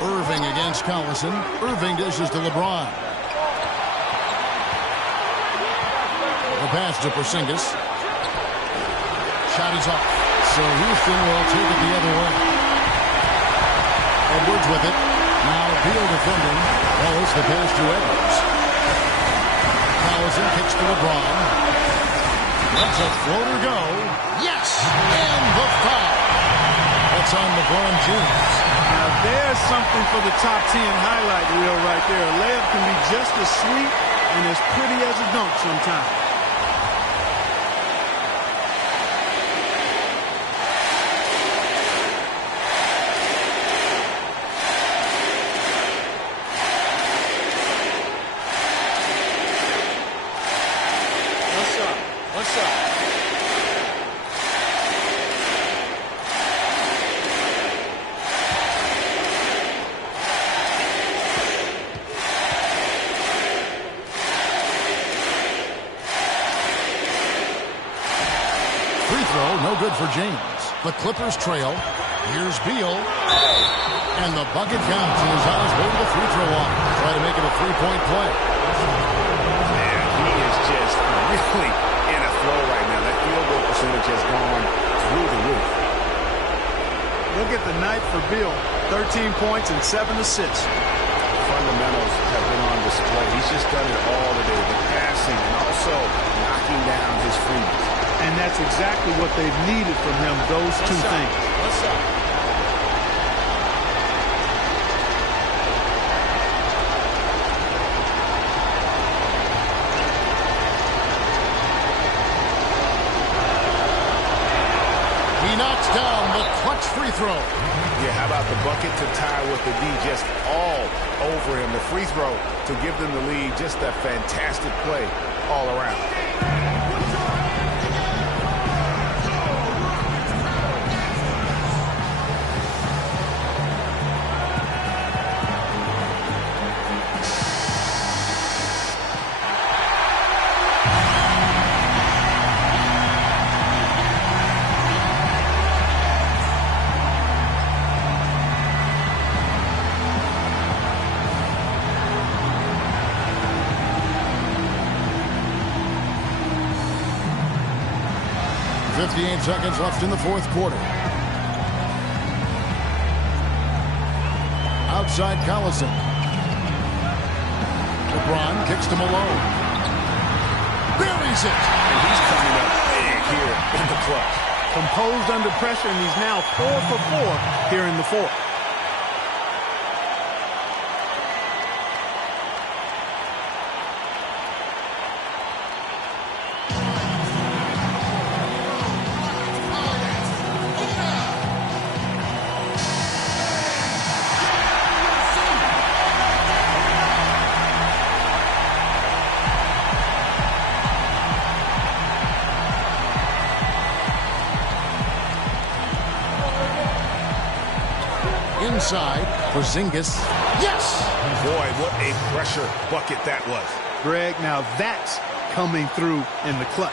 Irving against Collison. Irving dishes to LeBron. The pass to Porzingis. Shot is off. So Houston will take it the other way. Edwards with it. Now Beal defending. Ellis the pass to Edwards. Collison kicks to LeBron. Lets a floater go. Yes! And the foul. That's on LeBron James. Now there's something for the top 10 highlight reel right there. A layup can be just as sweet and as pretty as a dunk sometimes. Good for James. The Clippers trail. Here's Beal. And the bucket counts. He is on his way to the free throw line. Try to make it a three-point play. Man, he is just really in a flow right now. That field goal percentage has gone through the roof. Look at the night for Beal. 13 points and 7 assists. Fundamentals have been on display. He's just done it all today. The passing and also knocking down his frees. And that's exactly what they've needed from him, those two things. What's up? He knocks down the clutch free throw. Yeah, how about the bucket to tie with the D just all over him. The free throw to give them the lead. Just a fantastic play all around. Seconds left in the fourth quarter. Outside Collison. LeBron kicks to Malone. Buries it. And he's coming up big here in the clutch. Composed under pressure, and he's now 4 for 4 here in the fourth. Inside, Porzingis. Yes! Boy, what a pressure bucket that was. Greg, now that's coming through in the clutch.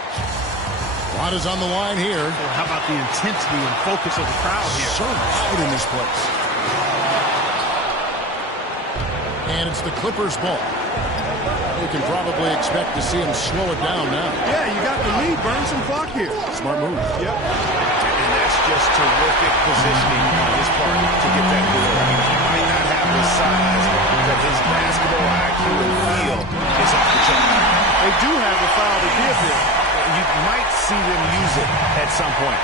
Watt is on the line here. Well, how about the intensity and focus of the crowd here? So loud in this place. And it's the Clippers' ball. We can probably expect to see him slow it down now. Yeah, you got the lead. Burn some clock here. Smart move. Yep. And that's just terrific positioning on his part to get that goal. He might not have the size, but his basketball IQ and feel is off the chart. They do have a foul to give here. You might see them use it at some point.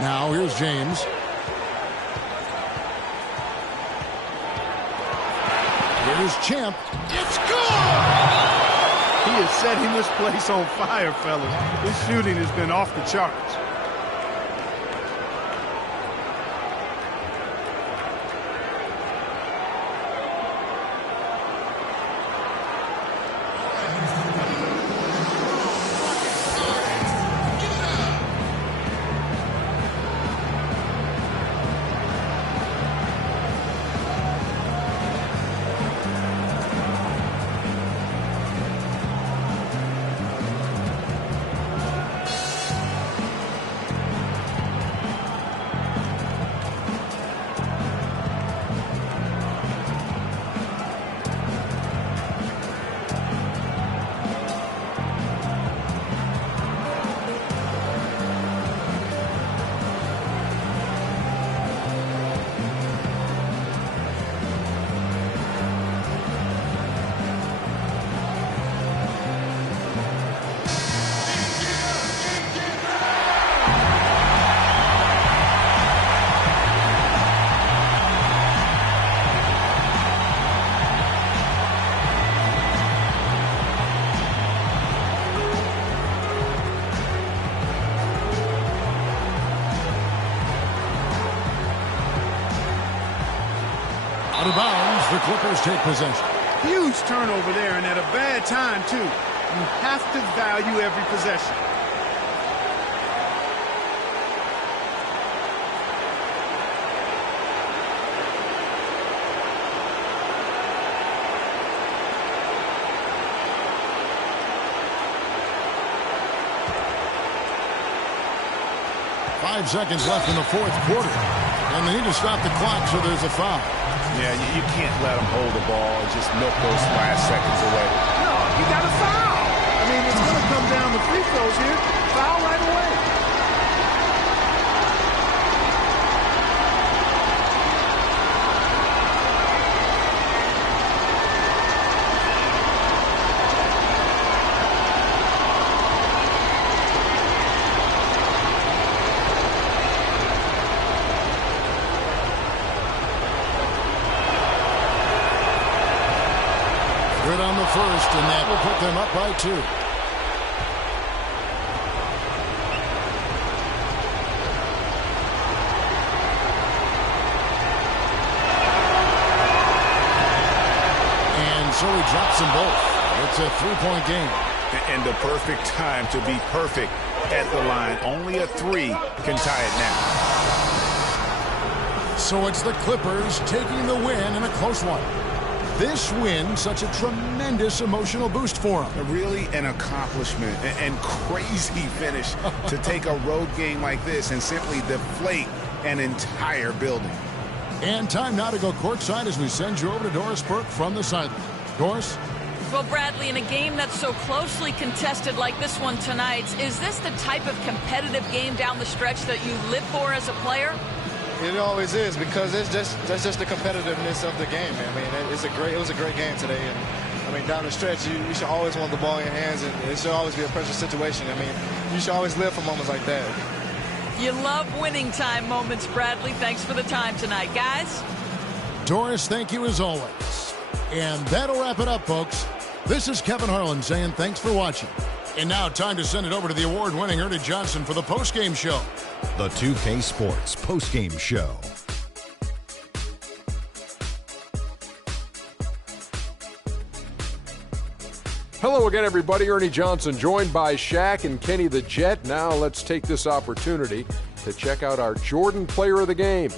Now here's James. Here's Champ. It's good! He is setting this place on fire, fellas. This shooting has been off the charts. Out of bounds, the Clippers take possession. Huge turnover there, and at a bad time, too. You have to value every possession. Five seconds left in the fourth quarter. And they need to stop the clock, so there's a foul. Yeah, you can't let them hold the ball and just milk those last seconds away. No, you got to foul. I mean, it's going to come down to free throws here. Foul right away. Good on the first, and that will put them up by 2. And so he drops them both. It's a 3-point game. And the perfect time to be perfect at the line. Only a 3 can tie it now. So it's the Clippers taking the win in a close one. This win, such a tremendous emotional boost for them. Really an accomplishment and crazy finish to take a road game like this and simply deflate an entire building. And time now to go courtside as we send you over to Doris Burke from the sideline. Doris? Well, Bradley, in a game that's so closely contested like this one tonight, is this the type of competitive game down the stretch that you live for as a player? It always is, because that's just the competitiveness of the game. I mean, it was a great game today, and I mean, down the stretch, you should always want the ball in your hands, and it should always be a pressure situation. I mean, you should always live for moments like that. You love winning time moments, Bradley. Thanks for the time tonight, guys. Doris, thank you as always. And that'll wrap it up, folks. This is Kevin Harlan saying thanks for watching. And now time to send it over to the award-winning Ernie Johnson for the postgame show. The 2K Sports postgame show. Hello again, everybody. Ernie Johnson, joined by Shaq and Kenny the Jet. Now let's take this opportunity to check out our Jordan Player of the Game.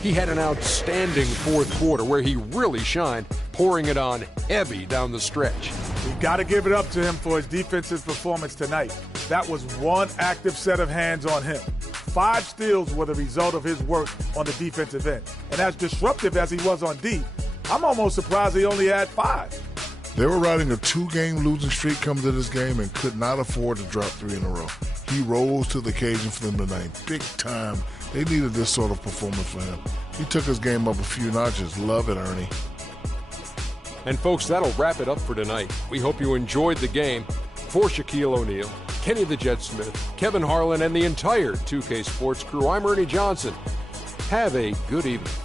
He had an outstanding fourth quarter where he really shined, pouring it on heavy down the stretch. You got to give it up to him for his defensive performance tonight. That was one active set of hands on him. 5 steals were the result of his work on the defensive end. And as disruptive as he was on D, I'm almost surprised he only had 5. They were riding a 2-game losing streak coming to this game and could not afford to drop 3 in a row. He rose to the occasion for them tonight. Big time. They needed this sort of performance for him. He took his game up a few notches. Love it, Ernie. And folks, that'll wrap it up for tonight. We hope you enjoyed the game. For Shaquille O'Neal, Kenny the Jet Smith, Kevin Harlan, and the entire 2K Sports crew, I'm Ernie Johnson. Have a good evening.